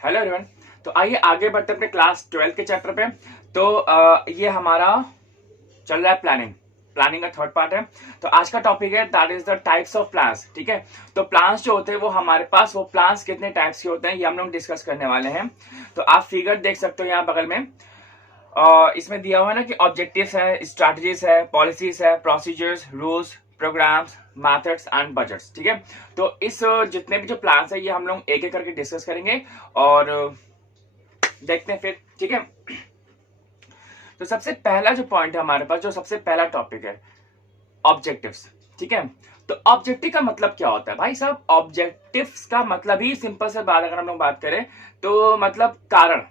Hello everyone. तो आइए आगे बढ़ते हैं अपने क्लास 12 के चैप्टर पे। तो ये हमारा चल रहा है प्लानिंग। प्लानिंग का थर्ड पार्ट है। तो आज का टॉपिक है that is the types of plans. ठीक है, तो प्लान्स जो होते हैं वो हमारे पास वो प्लान्स कितने टाइप्स के होते हैं ये हम लोग डिस्कस करने वाले हैं। तो आप फिगर देख सकते हो यहाँ बगल में। इसमें दिया हुआ है ना कि ऑब्जेक्टिव्स है, स्ट्रैटेजीज है, पॉलिसीज है, procedures, rules, programmes, methods and budgets. ठीक है, तो इस जितने भी जो प्लान्स है ये हम लोग एक एक करके डिस्कस करेंगे और देखते हैं फिर। ठीक है, तो सबसे पहला जो पॉइंट है हमारे पास, जो सबसे पहला टॉपिक है ऑब्जेक्टिव्स। ठीक है, तो ऑब्जेक्टिव का मतलब क्या होता है भाई साहब? ऑब्जेक्टिव्स का मतलब ही सिंपल से बात अगर हम लोग बात करें तो मतलब कारण।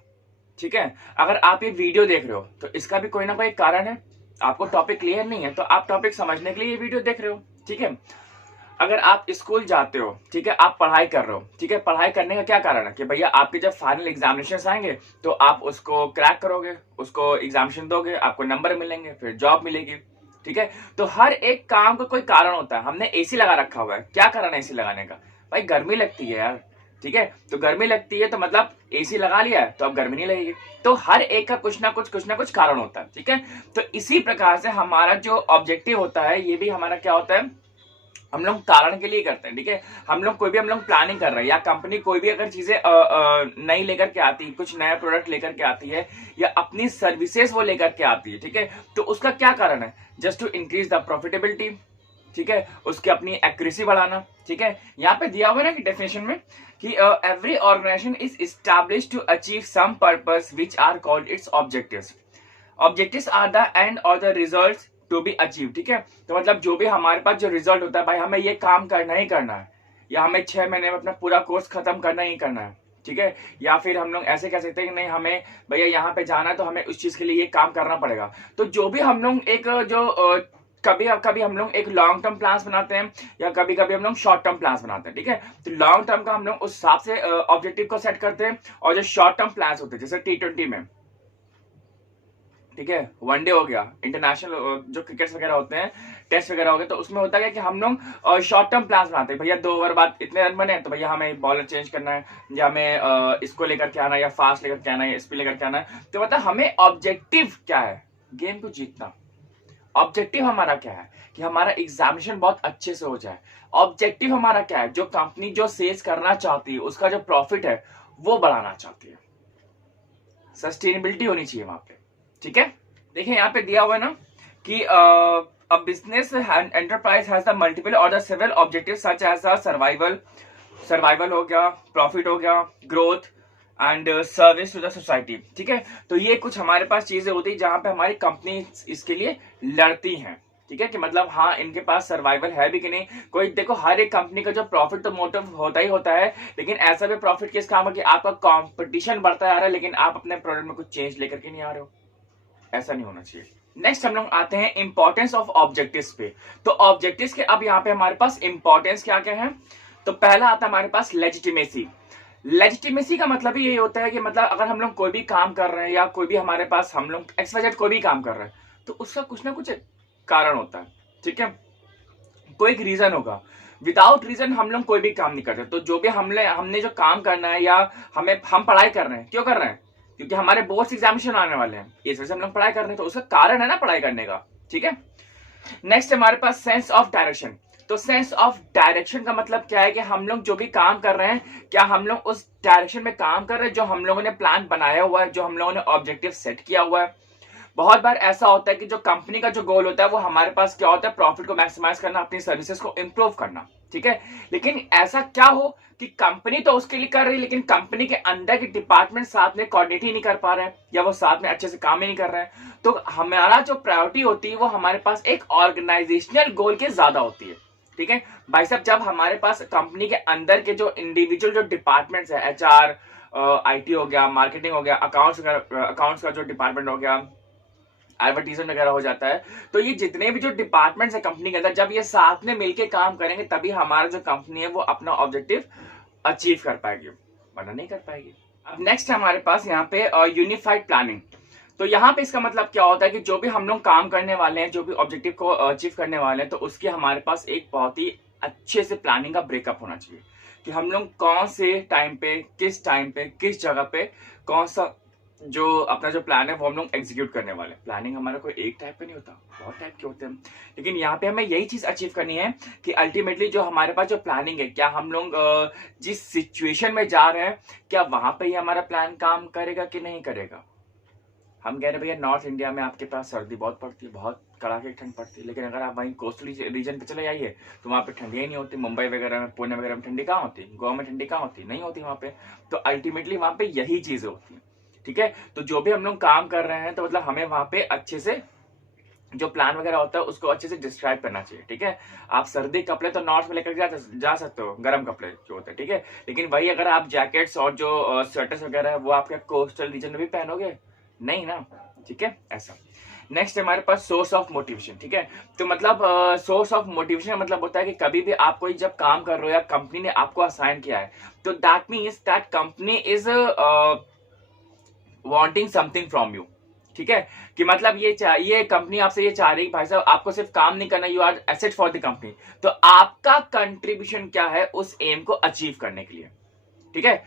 ठीक है, अगर आप ये वीडियो देख रहे हो तो इसका भी कोई ना कोई कारण है। आपको टॉपिक क्लियर नहीं है तो आप टॉपिक समझने के लिए ये वीडियो देख रहे हो। ठीक है, अगर आप स्कूल जाते हो, ठीक है, आप पढ़ाई कर रहे हो, ठीक है, पढ़ाई करने का क्या कारण है कि भैया आपके जब फाइनल एग्जामिनेशन आएंगे तो आप उसको क्रैक करोगे, उसको एग्जामिनेशन दोगे, आपको नंबर मिलेंगे, फिर जॉब मिलेगी। ठीक है, तो हर एक काम का कोई कारण होता है। हमने एसी लगा रखा हुआ है, क्या कारण है एसी लगाने का? भाई गर्मी लगती है यार। ठीक है, तो गर्मी लगती है तो मतलब एसी लगा लिया है तो अब गर्मी नहीं लगेगी। तो हर एक का कुछ ना कुछ कारण होता है। ठीक है, तो इसी प्रकार से हमारा जो ऑब्जेक्टिव होता है ये भी हमारा क्या होता है, हम लोग कारण के लिए करते हैं। ठीक है, हम लोग कोई भी हम लोग प्लानिंग कर रहे हैं या कंपनी कोई भी अगर चीजें नई लेकर के आती है, कुछ नया प्रोडक्ट लेकर के आती है या अपनी सर्विसेज वो लेकर के आती है, ठीक है, तो उसका क्या कारण है? Just to increase the profitability. ठीक है, उसकी अपनी एक्यूरेसी बढ़ाना। ठीक है, यहाँ पे दिया हुआ है ना कि डेफिनेशन में कि every organisation is established to achieve some purpose which are called its objectives. Objectives are the end और the results to be achieve. ठीक है, तो मतलब जो भी हमारे पास जो रिजल्ट होता है, भाई हमें ये काम करना ही करना है या हमें 6 महीने में अपना पूरा कोर्स खत्म करना ही करना है। ठीक है, या फिर हम लोग ऐसे कह सकते हैं कि नहीं हमें भैया यहाँ पे जाना है तो हमें उस चीज के लिए ये काम करना पड़ेगा। तो जो भी हम लोग एक जो कभी कभी हम लोग एक लॉन्ग टर्म प्लान्स बनाते हैं या कभी कभी हम लोग शॉर्ट टर्म प्लान्स बनाते हैं। ठीक है, तो लॉन्ग टर्म का हम लोग उस हिसाब से ऑब्जेक्टिव को सेट करते हैं और जो शॉर्ट टर्म प्लान्स होते हैं जैसे T20 में, ठीक है, वनडे हो गया, इंटरनेशनल जो क्रिकेट वगैरह होते हैं, टेस्ट वगैरह हो गए, तो उसमें होता है कि हम लोग शॉर्ट टर्म प्लान बनाते हैं। भैया 2 ओवर बाद इतने रन बने तो भैया हमें बॉलर चेंज करना है या हमें इसको लेकर के आना है या फास्ट लेकर के आना है या स्पीड लेकर के आना है। तो मतलब हमें ऑब्जेक्टिव क्या है? गेम को जीतना। ऑब्जेक्टिव हमारा क्या है कि हमारा एग्जामिनेशन बहुत अच्छे से हो जाए। ऑब्जेक्टिव हमारा क्या है? जो कंपनी जो सेल्स करना चाहती है उसका जो प्रॉफिट है वो बढ़ाना चाहती है, सस्टेनेबिलिटी होनी चाहिए वहां पे। ठीक है, देखिए यहाँ पे दिया हुआ है ना कि a business enterprise has the multiple और the several objectives such as the survival, survival हो गया, प्रॉफिट हो गया, growth and service to the society. ठीक है, तो ये कुछ हमारे पास चीजें होती है जहां पे हमारी कंपनी इसके लिए लड़ती हैं। ठीक है, कि मतलब हाँ इनके पास सर्वाइवल है भी कि नहीं। कोई देखो हर एक कंपनी का जो प्रॉफिट तो मोटिव होता ही होता है, लेकिन ऐसा भी प्रॉफिट किस काम है कि आपका कंपटीशन बढ़ता आ रहा है लेकिन आप अपने प्रोडक्ट में कुछ चेंज लेकर के नहीं आ रहे हो। ऐसा नहीं होना चाहिए। नेक्स्ट हम लोग आते हैं इंपॉर्टेंस ऑफ ऑब्जेक्टिव्स पे। तो ऑब्जेक्टिव्स के अब यहाँ पे हमारे पास इंपॉर्टेंस क्या क्या है? तो पहला आता है हमारे पास लेजिटिमेसी। लेजिटिमेसी का मतलब ही यही होता है कि मतलब अगर हम लोग कोई भी काम कर रहे हैं या कोई भी हमारे पास हम लोग एक्सवाइजेड कोई भी काम कर रहे हैं तो उसका कुछ ना कुछ कारण होता है। ठीक है, कोई एक रीजन होगा। विदाउट रीजन हम लोग कोई भी काम नहीं करते। तो जो भी हमने जो काम करना है या हम पढ़ाई कर रहे हैं, क्यों कर रहे हैं? क्योंकि हमारे बोर्ड्स एग्जामिनेशन आने वाले हैं, इस वजह से हम लोग पढ़ाई कर रहे हैं, तो उसका कारण है ना पढ़ाई करने का। ठीक है, नेक्स्ट हमारे पास सेंस ऑफ डायरेक्शन। तो सेंस ऑफ डायरेक्शन का मतलब क्या है कि हम लोग जो भी काम कर रहे हैं क्या हम लोग उस डायरेक्शन में काम कर रहे हैं जो हम लोगों ने प्लान बनाया हुआ है, जो हम लोगों ने ऑब्जेक्टिव सेट किया हुआ है। बहुत बार ऐसा होता है कि जो कंपनी का जो गोल होता है वो हमारे पास क्या होता है? प्रॉफिट को मैक्सिमाइज करना, अपनी सर्विसेज को इंप्रूव करना। ठीक है, लेकिन ऐसा क्या हो कि कंपनी तो उसके लिए कर रही है लेकिन कंपनी के अंदर के डिपार्टमेंट साथ में कोऑर्डिनेट ही नहीं कर पा रहे हैं या वो साथ में अच्छे से काम ही नहीं कर रहे हैं। तो हमारा जो प्रायोरिटी होती है वो हमारे पास एक ऑर्गेनाइजेशनल गोल के ज्यादा होती है। ठीक है भाई साहब, जब हमारे पास कंपनी के अंदर के जो इंडिविजुअल जो डिपार्टमेंट्स है, HR, IT हो गया, मार्केटिंग हो गया, अकाउंट्स का जो डिपार्टमेंट हो गया, एडवर्टीजमेंट वगैरह हो जाता है, तो ये जितने भी जो डिपार्टमेंट्स है कंपनी के अंदर जब ये साथ में मिलके काम करेंगे तभी हमारा जो कंपनी है वो अपना ऑब्जेक्टिव अचीव कर पाएगी, वरना नहीं कर पाएगी। अब नेक्स्ट हमारे पास यहाँ पे यूनिफाइड प्लानिंग। तो यहाँ पे इसका मतलब क्या होता है कि जो भी हम लोग काम करने वाले हैं, जो भी ऑब्जेक्टिव को अचीव करने वाले हैं, तो उसकी हमारे पास एक बहुत ही अच्छे से प्लानिंग का ब्रेकअप होना चाहिए कि हम लोग कौन से टाइम पे, किस जगह पे कौन सा जो अपना जो प्लान है वो हम लोग एग्जीक्यूट करने वाले। प्लानिंग हमारा कोई एक टाइप का नहीं होता, बहुत टाइप के होते हैं, लेकिन यहाँ पे हमें यही चीज अचीव करनी है कि अल्टीमेटली जो हमारे पास जो प्लानिंग है, क्या हम लोग जिस सिचुएशन में जा रहे हैं क्या वहां पे ही हमारा प्लान काम करेगा कि नहीं करेगा। हम कह रहे भैया नॉर्थ इंडिया में आपके पास सर्दी बहुत पड़ती है, बहुत कड़ाके की ठंड पड़ती है, लेकिन अगर आप वहीं कोस्टल रीजन पे चले जाइए तो वहाँ पे ठंडी ही नहीं होती। मुंबई वगैरह में, पुणे वगैरह में ठंडी कहाँ होती, गोवा में ठंडी कहाँ होती, नहीं होती वहाँ पे। तो अल्टीमेटली वहाँ पे यही चीजें होती है, ठीक है। तो जो भी हम लोग काम कर रहे हैं तो मतलब हमें वहां पे अच्छे से जो प्लान वगैरह होता है उसको अच्छे से डिस्क्राइब करना चाहिए, ठीक है। आप सर्दी कपड़े तो नॉर्थ में लेकर जा सकते हो, गर्म कपड़े जो होते हैं, ठीक है, लेकिन वही अगर आप जैकेट्स और जो स्वेटर्स वगैरह है वो आपके कोस्टल रीजन में भी पहनोगे नहीं ना, ठीक है। ऐसा नेक्स्ट हमारे पास सोर्स ऑफ मोटिवेशन, ठीक है। तो मतलब सोर्स ऑफ मोटिवेशन का मतलब होता है कि कभी भी आप कोई जब काम कर रहे हो या कंपनी ने आपको असाइन किया है तो that means that company is wanting something from you, ठीक है। कि मतलब ये कंपनी आपसे ये चाह रही भाई साहब आपको सिर्फ काम नहीं करना, you are asset for the company. तो आपका कंट्रीब्यूशन क्या है उस एम को अचीव करने के लिए, ठीक है।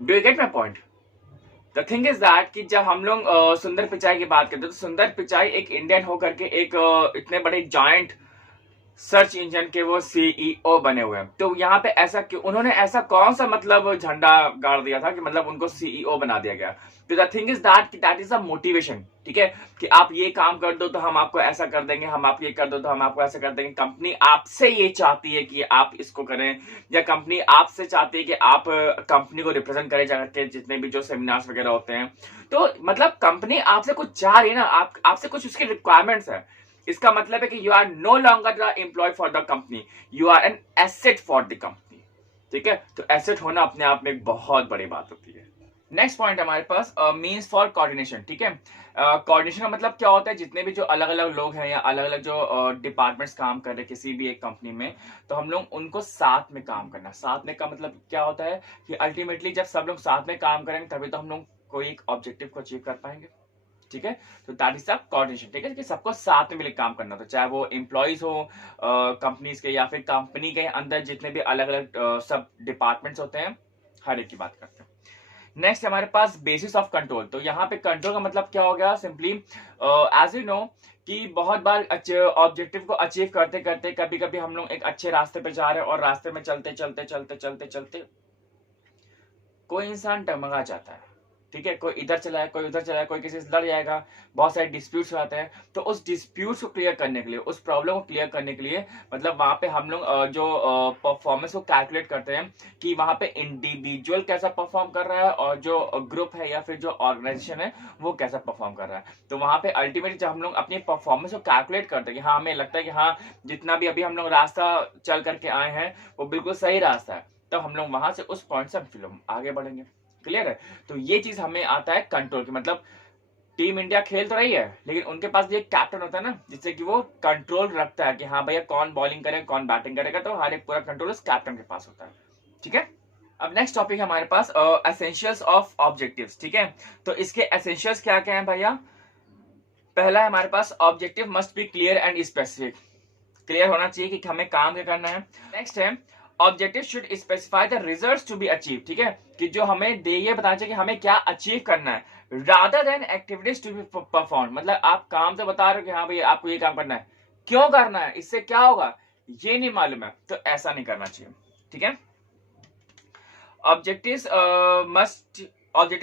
Do you get my point? The thing is that कि जब हम लोग सुंदर पिचाई की बात करते हैं तो सुंदर पिचाई एक इंडियन होकर के एक इतने बड़े जॉइंट सर्च इंजन के वो सीईओ बने हुए हैं। तो यहाँ पे ऐसा क्यों, उन्होंने ऐसा कौन सा मतलब झंडा गाड़ दिया था कि मतलब उनको सीईओ बना दिया गया। तो the thing is that is a motivation, ठीक है, कि आप ये काम कर दो तो हम आपको ऐसा कर देंगे, हम आप ये कर दो तो हम आपको ऐसा कर देंगे। कंपनी आपसे ये चाहती है कि आप इसको करें, या कंपनी आपसे चाहती है कि आप कंपनी को रिप्रेजेंट करें जाकर जितने भी जो सेमिनार्स वगैरह होते हैं। तो मतलब कंपनी आपसे कुछ चाह रही है ना, आपसे कुछ उसकी रिक्वायरमेंट्स है। इसका मतलब है कि you are no longer the employ for the company, you are an asset for the company, ठीक है। तो एसेट होना अपने आप में एक बहुत बड़ी बात होती है। नेक्स्ट पॉइंट हमारे पास मीन्स फॉर कोऑर्डिनेशन, ठीक है। कोऑर्डिनेशन का मतलब क्या होता है, जितने भी जो अलग अलग लोग हैं या अलग अलग जो डिपार्टमेंट्स काम कर रहे हैं किसी भी एक कंपनी में, तो हम लोग उनको साथ में काम करना। साथ में का मतलब क्या होता है कि अल्टीमेटली जब सब लोग साथ में काम करेंगे तभी तो हम लोग कोई एक ऑब्जेक्टिव को अचीव कर पाएंगे, ठीक है। तो दैट इज द कोऑर्डिनेशन, ठीक है, कि सबको साथ में मिलकर काम करना था, चाहे वो एम्प्लॉइज हो कंपनीज के या फिर कंपनी के अंदर जितने भी अलग अलग सब डिपार्टमेंट्स होते हैं, हर एक की बात करते हैं। नेक्स्ट हमारे पास बेसिस ऑफ कंट्रोल। तो यहाँ पे कंट्रोल का मतलब क्या हो गया, सिंपली एज यू नो कि बहुत बार ऑब्जेक्टिव को अचीव करते करते कभी कभी हम लोग एक अच्छे रास्ते पे जा रहे हैं और रास्ते में चलते चलते चलते चलते चलते कोई इंसान डगमगा जाता है, ठीक है। कोई इधर चला है, कोई उधर चला है, कोई किसी से लड़ जाएगा, बहुत सारे डिस्प्यूट्स आते हैं। तो उस डिस्प्यूट्स को क्लियर करने के लिए, उस प्रॉब्लम को क्लियर करने के लिए मतलब वहां पे हम लोग जो परफॉर्मेंस को कैलकुलेट करते हैं कि वहां पे इंडिविजुअल कैसा परफॉर्म कर रहा है और जो ग्रुप है या फिर जो ऑर्गेनाइजेशन है वो कैसा परफॉर्म कर रहा है। तो वहां पे अल्टीमेटली जब हम लोग अपनी परफॉर्मेंस को कैलकुलेट करते हैं कि हाँ हमें लगता है कि हाँ जितना भी अभी हम लोग रास्ता चल करके आए हैं वो बिल्कुल सही रास्ता है, तब हम लोग वहां से उस पॉइंट से फिर आगे बढ़ेंगे। क्लियर है? तो ये चीज हमें आता है कंट्रोल की। मतलब टीम इंडिया खेल तो रही है लेकिन उनके पास भी एक कैप्टन होता है ना, जिससे कि वो कंट्रोल रखता है कि हाँ भैया कौन बॉलिंग करेगा कौन बैटिंग करेगा, तो हर एक पूरा कंट्रोल उस कैप्टन के पास होता है, ठीक है। अब नेक्स्ट टॉपिक है हमारे पास एसेंशियल्स ऑफ ऑब्जेक्टिव्स, ठीक है। तो इसके एसेंशियल्स क्या क्या है भैया? पहला है हमारे पास objective must be clear and specific, clear होना चाहिए कि हमें काम क्या करना है। नेक्स्ट है objective should specify the results to be achieve, ठीक है, कि जो हमें ये बताना चाहिए कि हमें क्या अचीव करना है, rather than activities to be perform. मतलब आप काम तो बता रहे हो कि हाँ भाई आपको ये काम करना है, क्यों करना है, इससे क्या होगा ये नहीं मालूम है, तो ऐसा नहीं करना चाहिए, ठीक है। Objective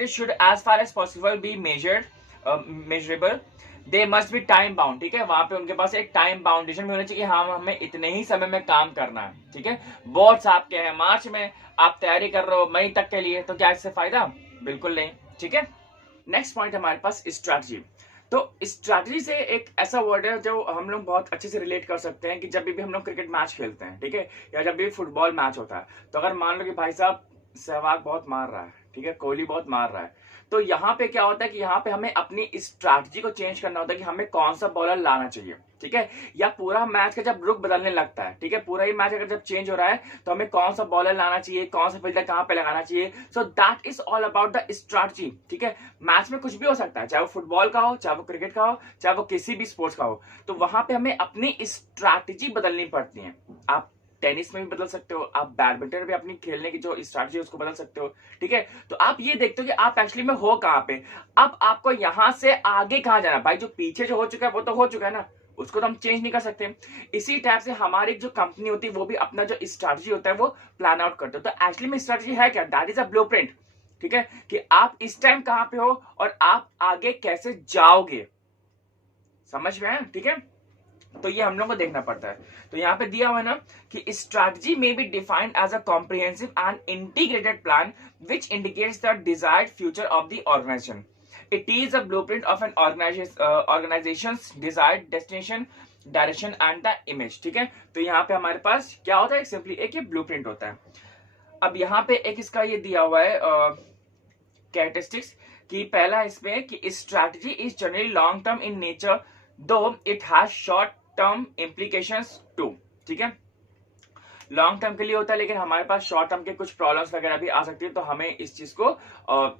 should as far as possible be measurable, they must be time bound, ठीक है। वहां पे उनके पास एक टाइम बाउंडेशन भी होना चाहिए कि हाँ हमें इतने ही समय में काम करना है, ठीक है। बोर्ड्स आपके हैं मार्च में, आप तैयारी कर रहे हो मई तक के लिए, तो क्या इससे फायदा? बिल्कुल नहीं, ठीक है। नेक्स्ट पॉइंट हमारे पास स्ट्रैटेजी। तो स्ट्रैटेजी से एक ऐसा वर्ड है जो हम लोग बहुत अच्छे से रिलेट कर सकते हैं कि जब भी हम लोग क्रिकेट मैच खेलते हैं, ठीक है, या जब भी फुटबॉल मैच होता है, तो अगर मान लो कि भाई साहब सहवाग बहुत मार रहा है, ठीक है, कोहली बहुत मार रहा है, तो यहाँ पे क्या होता है कि यहाँ पे हमें अपनी स्ट्रैटेजी को चेंज करना होता है कि हमें कौन सा बॉलर लाना चाहिए, ठीक है। या पूरा मैच का जब रुख बदलने लगता है, ठीक है, पूरा ही मैच अगर जब चेंज हो रहा है तो हमें कौन सा बॉलर लाना चाहिए, कौन सा फील्डर कहां पे लगाना चाहिए। सो that is all about the strategy, ठीक है। मैच में कुछ भी हो सकता है, चाहे वो फुटबॉल का हो, चाहे वो क्रिकेट का हो, चाहे वो किसी भी स्पोर्ट्स का हो, तो वहां पे हमें अपनी स्ट्रैटेजी बदलनी पड़ती है। आप टेनिस में भी बदल सकते हो, आप बैडमिंटन भी अपनी खेलने की जो स्ट्रैटेजी है उसको बदल सकते हो। ठीक है, तो आप ये देखते हो कि आप एक्चुअली में हो कहाँ पे, अब आपको यहां से आगे कहाँ जाना। भाई जो पीछे जो हो चुका है वो तो हो चुका है ना, उसको तो हम चेंज नहीं कर सकते। इसी टाइप से हमारी जो कंपनी होती है वो भी अपना जो स्ट्रैटेजी होता है वो प्लान आउट करते हो। तो एक्चुअली में स्ट्रैटेजी है क्या, दैट इज अ ब्लूप्रिंट। ठीक है, कि आप इस टाइम कहां पे हो और आप आगे कैसे जाओगे, समझ में आया। ठीक है, तो ये हम लोग को देखना पड़ता है। तो यहाँ पे दिया हुआ है ना कि स्ट्रैटेजी में be defined as a comprehensive and integrated plan which indicates the desired future of the organisation. It is a blueprint of an organisation's desired destination, direction and the image. ठीक है, तो यहाँ पे हमारे पास क्या होता है, सिंपली एक ये ब्लूप्रिंट होता है। अब यहाँ पे एक इसका ये दिया हुआ है कैरेक्टरिस्टिक्स कि पहला इसमें कि strategy is generally long term in nature though it has short term implications too. ठीक है, लॉन्ग टर्म के लिए होता है लेकिन हमारे पास शॉर्ट टर्म के कुछ प्रॉब्लम्स वगैरह भी आ सकती है, तो हमें इस चीज को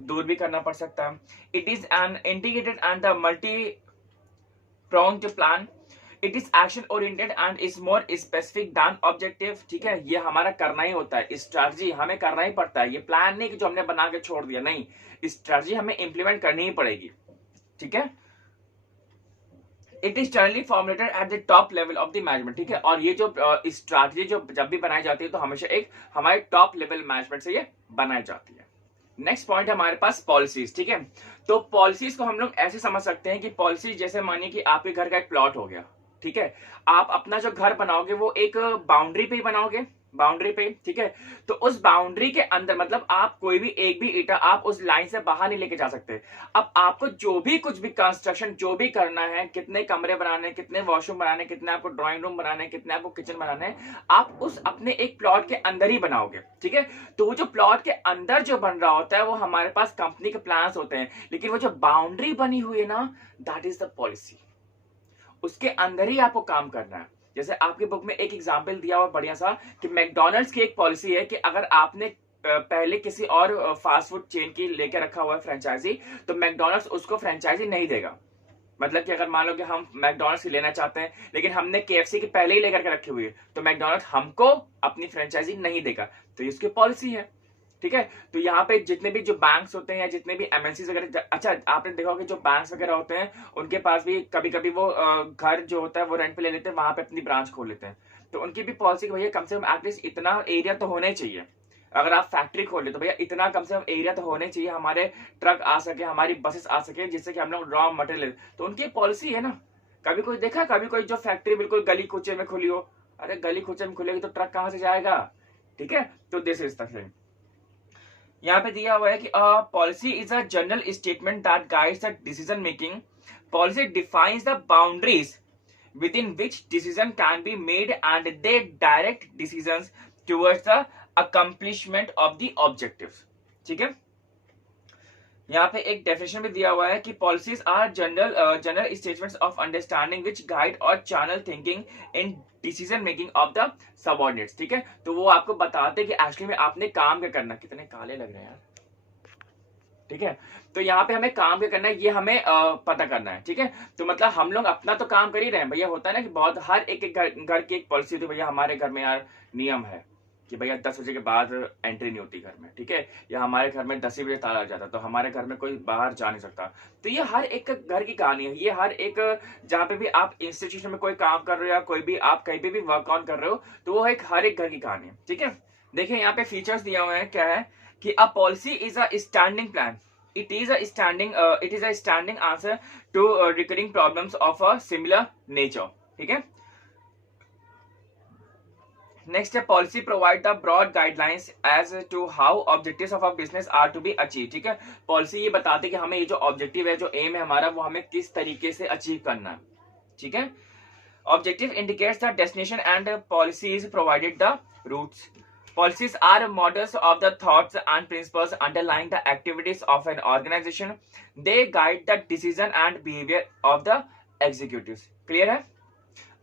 दूर भी करना पड़ सकता है। It is an integrated and the multi pronged plan, it is action oriented and is more specific than objective. ठीक है, ये हमारा करना ही होता है, स्ट्रैटेजी हमें करना ही पड़ता है, ये प्लान नहीं कि जो हमने बना के छोड़ दिया, नहीं, स्ट्रैटेजी हमें इंप्लीमेंट करनी ही पड़ेगी। ठीक है, it is generally formulated at the top level of the management. ठीक है, और ये जो स्ट्रैटेजी जो जब भी बनाई जाती है तो हमेशा एक हमारे टॉप लेवल मैनेजमेंट से ये बनाई जाती है। नेक्स्ट पॉइंट है हमारे पास पॉलिसीज। ठीक है, तो पॉलिसीज को हम लोग ऐसे समझ सकते हैं कि पॉलिसी जैसे मानिए कि आपके घर का एक प्लॉट हो गया। ठीक है, आप अपना जो घर बनाओगे वो एक बाउंड्री पे ही बनाओगे, बाउंड्री पे। ठीक है, तो उस बाउंड्री के अंदर मतलब आप कोई भी एक भी ईटा आप उस लाइन से बाहर नहीं लेके जा सकते। अब आपको जो भी कुछ भी कंस्ट्रक्शन जो भी करना है, कितने कमरे बनाने, कितने वॉशरूम बनाने, कितने आपको ड्राइंग रूम बनाने, कितने आपको किचन बनाने हैं, आप उस अपने एक प्लॉट के अंदर ही बनाओगे। ठीक है, तो वो जो प्लॉट के अंदर जो बन रहा होता है वो हमारे पास कंपनी के प्लान्स होते हैं, लेकिन वो जो बाउंड्री बनी हुई है ना, दैट इज द पॉलिसी, उसके अंदर ही आपको काम करना है। जैसे आपके बुक में एक एग्जांपल दिया हुआ बढ़िया सा कि मैकडॉनल्ड्स की एक पॉलिसी है कि अगर आपने पहले किसी और फास्ट फूड चेन की लेके रखा हुआ है फ्रेंचाइजी, तो मैकडॉनल्ड्स उसको फ्रेंचाइजी नहीं देगा। मतलब कि अगर मान लो कि हम मैकडॉनल्ड्स की लेना चाहते हैं लेकिन हमने केएफसी की पहले ही लेकर के रखी हुई है, तो मैकडॉनल्ड्स हमको अपनी फ्रेंचाइजी नहीं देगा। तो ये उसकी पॉलिसी है। ठीक है, तो यहाँ पे जितने भी जो बैंक्स होते हैं या जितने भी एमएनसी वगैरह, अच्छा आपने देखा होगा जो बैंक्स वगैरह होते हैं उनके पास भी कभी कभी वो घर जो होता है वो रेंट पे ले लेते हैं, वहां पे अपनी ब्रांच खोल लेते हैं। तो उनकी भी पॉलिसी भैया कम से कम एटलीस्ट इतना एरिया तो होना ही चाहिए। अगर आप फैक्ट्री खोल ले तो भैया इतना कम से कम एरिया तो होना चाहिए, हमारे ट्रक आ सके, हमारी बसेस आ सके, जिससे कि हम लोग रॉ मटेरियल, तो उनकी पॉलिसी है ना। कभी कोई देखा, कभी कोई जो फैक्ट्री बिल्कुल गली कुचे में खुली हो, अरे गली कुचे में खुलेगी तो ट्रक कहां से जाएगा। ठीक है, तो दिस इज द थिंग। यहाँ पे दिया हुआ है कि policy is a general statement that guides the decision making. Policy defines the boundaries with in which decision can be made and they direct decisions towards the accomplishment of the objectives. ठीक है, यहाँ पे एक definition भी दिया हुआ है कि policies are general statements of understanding which guide और channel thinking in decision making of the subordinates. ठीक है, तो वो आपको बताते हैं कि एक्चुअली में आपने काम क्या करना। कितने काले लग रहे हैं यार। ठीक है, तो यहाँ पे हमें काम क्या करना है ये हमें पता करना है। ठीक है, तो मतलब हम लोग अपना तो काम कर ही रहे हैं भैया। होता है ना कि बहुत हर एक घर की एक पॉलिसी होती है। भैया हमारे घर में यार नियम है कि भैया 10 बजे के बाद एंट्री नहीं होती घर में। ठीक है, या हमारे घर में 10 ही बजे ताला लग जाता है, तो हमारे घर में कोई बाहर जा नहीं सकता। तो ये हर एक घर की कहानी है। ये हर एक जहाँ पे भी आप इंस्टीट्यूशन में कोई काम कर रहे हो या कोई भी आप कहीं पे भी वर्क ऑन कर रहे हो, तो वो एक हर एक घर की कहानी है। ठीक है, देखिए यहाँ पे फीचर्स दिया हुआ है, क्या है कि a policy is a standing plan. It is a standing answer to recurring problems of a similar nature. ठीक है, नेक्स्ट है policy provide the broad guidelines as to how objectives of a business are to be achieve. ठीक है, policy ये बताते हैं कि हमें ये जो ऑब्जेक्टिव है, जो एम है हमारा, वो हमें किस तरीके से अचीव करना है। ठीक है, objective indicates the destination and policies provided the routes. Policies are models of the thoughts and principles underlying the activities of an organization. They guide the decision and behavior of the executives. Clear है?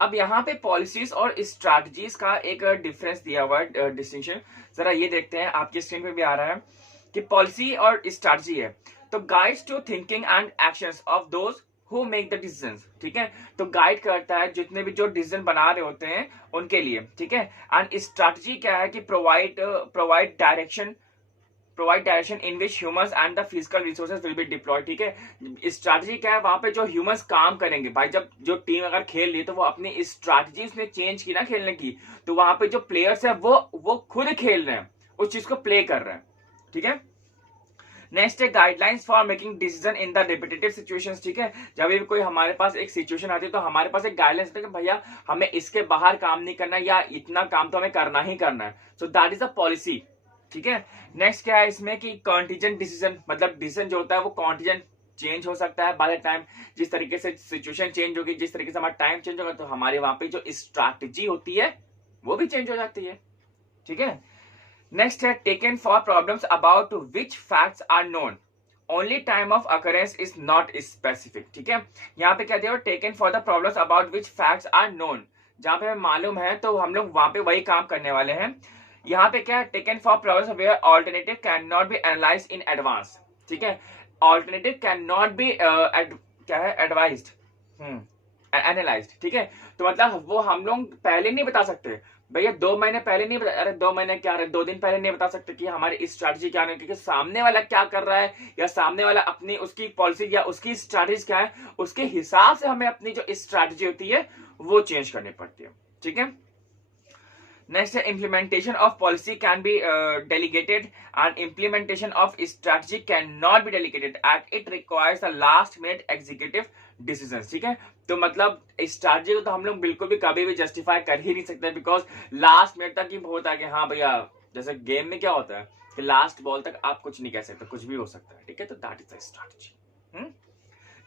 अब यहाँ पे policies और strategies का एक difference दिया हुआ है, डिस्टिंक्शन। जरा ये देखते हैं, आपकी स्क्रीन पे भी आ रहा है कि पॉलिसी और स्ट्रैटेजी है तो guides to thinking and actions of those who make the decisions, ठीक है। तो गाइड करता है जितने भी जो डिसीजन बना रहे होते हैं उनके लिए, ठीक है। एंड स्ट्रैटेजी क्या है कि provide direction in which humans and the physical resources will be diploid, ठीक है। स्ट्रैटेजी क्या है, वहां पे जो ह्यूमंस काम करेंगे भाई, जब जो टीम अगर खेल रही है तो वो अपनी स्ट्रैटेजी उसने चेंज की ना खेलने की, तो वहां पे जो प्लेयर्स है वो खुद खेल रहे हैं, उस चीज को प्ले कर रहे हैं, ठीक है। नेक्स्ट है guidelines for making decision in the repetitive situations, ठीक है। जब भी कोई हमारे पास एक सिचुएशन आती है तो हमारे पास एक गाइडलाइंस है कि भैया हमें इसके बाहर काम नहीं करना, या इतना काम तो हमें करना ही करना है। सो दैट इज अ पॉलिसी, ठीक है। नेक्स्ट क्या है इसमें कि कॉन्टीजेंट डिसीजन, मतलब डिसीजन जो होता है वो कॉन्टीजेंट चेंज हो सकता है बाय द टाइम, जिस तरीके से सिचुएशन चेंज होगी, जिस तरीके से हमारा टाइम चेंज होगा, तो हमारे वहां पे जो स्ट्रैटेजी होती है वो भी चेंज हो जाती है, ठीक है। नेक्स्ट है taken for problems about which facts are known, only time of occurrence is not specific, ठीक है। यहाँ पे क्या दिया, taken for the problems about which facts are known, जहां पे हमें मालूम है तो हम लोग वहां पे वही काम करने वाले हैं। यहाँ पे क्या है, taken for problems where alternative can not be analysed in advance, ठीक है। ऑल्टरनेटिव कैन नॉट बी क्या है, एडवाइज्ड, एनालाइज्ड, ठीक है। तो मतलब वो हम लोग पहले नहीं बता सकते भैया, 2 महीने पहले नहीं बता, अरे 2 महीने क्या, 2 दिन पहले नहीं बता सकते कि हमारी स्ट्रैटेजी क्या है, क्योंकि सामने वाला क्या कर रहा है, या सामने वाला अपनी उसकी पॉलिसी या उसकी स्ट्रैटेजी क्या है, उसके हिसाब से हमें अपनी जो स्ट्रैटेजी होती है वो चेंज करनी पड़ती है, ठीक है। नेक्स्ट है implementation of policy can be delegated and implementation of strategy can not be delegated at it requires the last minute executive decision, ठीक है। तो मतलब स्ट्रैटेजी को तो हम लोग बिल्कुल भी कभी भी जस्टिफाई कर ही नहीं सकते, बिकॉज लास्ट मिनट तक ही होता है कि हाँ भैया, जैसे गेम में क्या होता है कि लास्ट बॉल तक आप कुछ नहीं कह सकते, कुछ भी हो सकता है, ठीक है। तो that is the strategy.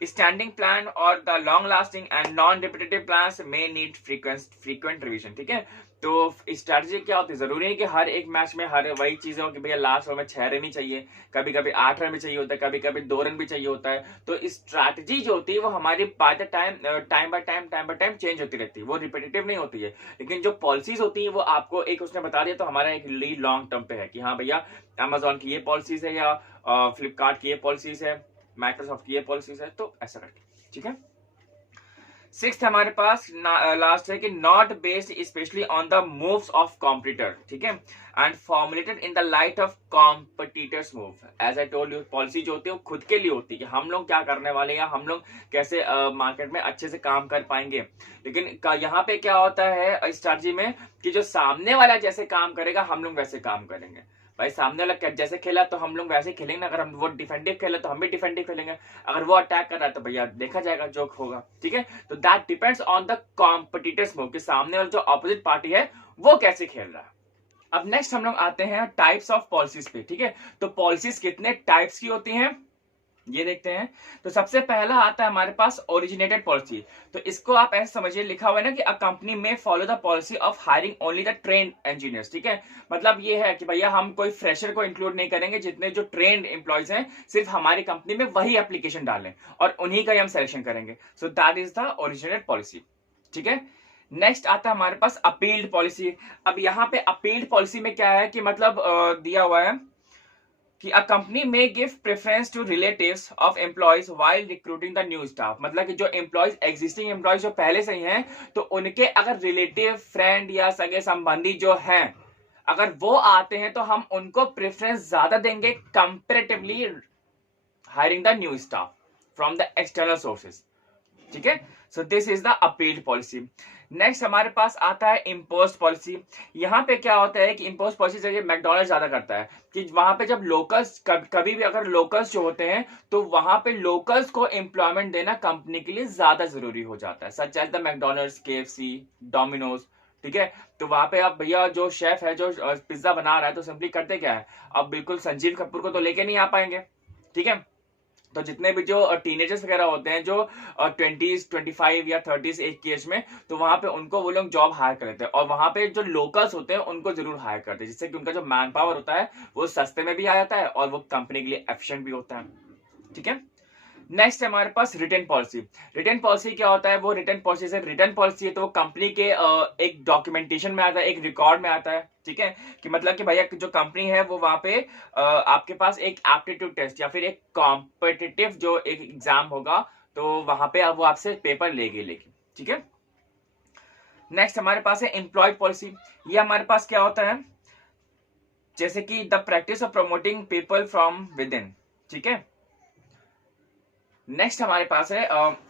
Standing plan और the long lasting and non repetitive plans may need frequent revision, ठीक है। तो स्ट्रैटेजी क्या होती है, जरूरी है कि हर एक मैच में हर वही चीजें हो कि भैया लास्ट ओवर में 6 रन ही चाहिए, कभी कभी 8 रन भी चाहिए होता है, कभी कभी 2 रन भी चाहिए होता है। तो स्ट्रैटेजी जो होती है वो हमारी by the time by time change होती रहती है, वो रिपीटेटिव नहीं होती है। लेकिन जो पॉलिसीज होती है वो आपको एक उसने बता दिया, तो हमारा एक लीड लॉन्ग टर्म पे है कि हाँ भैया अमेजोन की ये पॉलिसीज है, या फ्लिपकार्ट की ये पॉलिसीज है, माइक्रोसॉफ्ट की ये पॉलिसीज है, तो ऐसा करके, ठीक है। 6th हमारे पास लास्ट है कि not based specially on the moves of competitor, ठीक है, and formulated in the light of competitors move. As I told you, policy जो होती है वो खुद के लिए होती है कि हम लोग क्या करने वाले हैं, या हम लोग कैसे मार्केट में अच्छे से काम कर पाएंगे। लेकिन यहाँ पे क्या होता है स्ट्रैटेजी में कि जो सामने वाला जैसे काम करेगा हम लोग वैसे काम करेंगे। भाई सामने वाला जैसे खेला तो हम लोग वैसे खेलेंगे, अगर हम वो डिफेंडिव खेला तो हम भी डिफेंडिव खेलेंगे, अगर वो अटैक कर रहा है तो भैया देखा जाएगा जो होगा, ठीक है। तो that depends on the competitors move, कि सामने वाला जो ऑपोजिट पार्टी है वो कैसे खेल रहा है। अब नेक्स्ट हम लोग आते हैं टाइप्स ऑफ पॉलिसीज पे, ठीक है। तो पॉलिसीज कितने टाइप्स की होती हैं ये देखते हैं। तो सबसे पहला आता है हमारे पास ओरिजिनेटेड पॉलिसी। तो इसको आप ऐसे समझिए, लिखा हुआ है ना कि अ कंपनी में follow the policy of hiring only the trained engineers, ठीक है। मतलब ये है कि भैया हम कोई फ्रेशर को इंक्लूड नहीं करेंगे, जितने जो ट्रेन्ड एम्प्लॉयज हैं सिर्फ हमारी कंपनी में वही एप्लीकेशन डालें और उन्हीं का ही हम सिलेक्शन करेंगे। सो that is the originated policy, ठीक है। नेक्स्ट आता है हमारे पास अपील्ड पॉलिसी। अब यहाँ पे अपील्ड पॉलिसी में क्या है कि मतलब दिया हुआ है कि अ कंपनी में give preference to relatives of employees while recruiting the new staff. मतलब कि जो एम्प्लॉयज एग्जिस्टिंग एम्प्लॉयज जो पहले से ही हैं, तो उनके अगर रिलेटिव फ्रेंड या सगे संबंधी जो हैं, अगर वो आते हैं तो हम उनको प्रेफरेंस ज्यादा देंगे comparatively hiring the new staff from the external sources, ठीक है। So this is the appealed policy. Next हमारे पास आता है इम्पोज पॉलिसी। यहाँ पे क्या होता है कि इम्पोज पॉलिसी जरिए मैकडोनल्ड ज्यादा करता है कि वहां पे जब लोकल्स कभी भी अगर लोकल्स जो होते हैं तो वहां पे लोकल्स को एम्प्लॉयमेंट देना कंपनी के लिए ज्यादा जरूरी हो जाता है, such as the McDonald's, KFC, Domino's, ठीक है। तो वहां पे अब भैया जो शेफ है जो पिज्जा बना रहा है तो सिंपली करते क्या है, अब बिल्कुल संजीव कपूर को तो लेके नहीं आ पाएंगे, ठीक है। तो जितने भी जो टीनेजर्स वगैरह होते हैं जो 20s 25 या 30s एज की एज में, तो वहां पे उनको वो लोग जॉब हायर कर लेते हैं और वहां पे जो लोकल्स होते हैं उनको जरूर हायर करते हैं, जिससे कि उनका जो मैन पावर होता है वो सस्ते में भी आ जाता है और वो कंपनी के लिए एफिशिएंट भी होता है, ठीक है। नेक्स्ट है हमारे पास रिटर्न पॉलिसी। रिटर्न पॉलिसी क्या होता है, वो रिटर्न पॉलिसी से रिटर्न पॉलिसी है तो वो कंपनी के एक डॉक्यूमेंटेशन में आता है, एक रिकॉर्ड में आता है, ठीक है। कि मतलब कि भैया जो कंपनी है वो वहां पे आपके पास एक एप्टीट्यूड टेस्ट या फिर एक कॉम्पिटिटिव जो एक एग्जाम होगा तो वहां पे अब वो आपसे पेपर लेगी। ठीक है, नेक्स्ट हमारे पास है एम्प्लॉय पॉलिसी। ये हमारे पास क्या होता है, जैसे कि the practice of promoting people from with in. ठीक है, नेक्स्ट हमारे पास है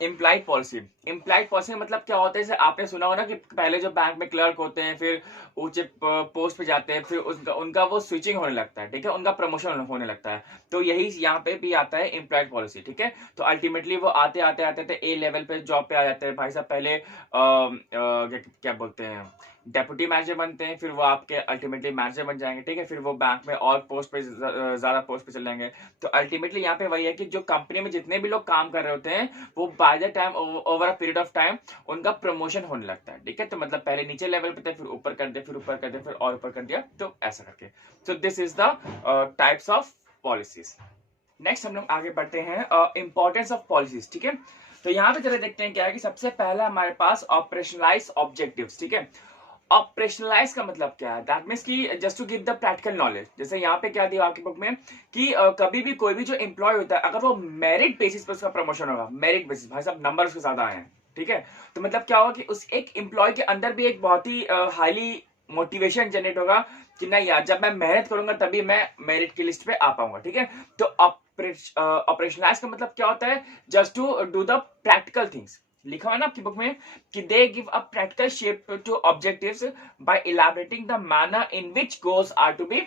इम्प्लाइड पॉलिसी। इम्प्लाइड पॉलिसी मतलब क्या होता है, जैसे आपने सुना होगा ना कि पहले जो बैंक में क्लर्क होते हैं फिर ऊंचे पोस्ट पे जाते हैं, फिर उनका वो स्विचिंग होने लगता है। ठीक है, उनका प्रमोशन होने लगता है। तो यही यहाँ पे भी आता है इम्प्लाइड पॉलिसी। ठीक है, तो अल्टीमेटली वो आते आते आते थे ए लेवल पे जॉब पे आ जाते हैं भाई साहब। पहले क्या बोलते हैं, डेप्यूटी मैनेजर बनते हैं, फिर वो आपके अल्टीमेटली मैनेजर बन जाएंगे। ठीक है, फिर वो बैंक में और पोस्ट पे ज्यादा पोस्ट पे चल जाएंगे। तो अल्टीमेटली यहाँ पे वही है कि जो कंपनी में जितने भी लोग काम कर रहे होते हैं वो by the time over a period of time उनका प्रमोशन होने लगता है। ठीक है, तो मतलब पहले नीचे लेवल पे थे, फिर ऊपर कर दिया, फिर ऊपर कर दिया, फिर और ऊपर कर दिया, तो ऐसा करके। So this is the types of policies. Next हम लोग आगे बढ़ते हैं इंपॉर्टेंस ऑफ पॉलिसीज। ठीक है, तो यहाँ पे चले देखते हैं क्या है कि सबसे पहला हमारे पास ऑपरेशनलाइज ऑब्जेक्टिव्स। ठीक है, ऑपरेशनलाइज का मतलब क्या है, दैट मीन्स कि just to give the practical knowledge. जैसे यहाँ पे क्या दिया आपकी बुक में कि कभी भी कोई भी जो एम्प्लॉय होता है, अगर वो मेरिट बेसिस पर उसका प्रमोशन होगा, मेरिट बेसिस, भाई साहब नंबर उसके ज्यादा आए हैं। ठीक है, तो मतलब क्या होगा कि उस एक एम्प्लॉय के अंदर भी एक बहुत ही हाईली मोटिवेशन जनरेट होगा कि नहीं यार, जब मैं मेहनत करूंगा तभी मैं मेरिट की लिस्ट पे आ पाऊंगा। ठीक है, तो ऑपरेशनलाइज का मतलब क्या होता है, just to do the practical things. लिखा हुआ है ना आपकी बुक में कि they give a practical shape to objectives by elaborating the manner in which goals are to be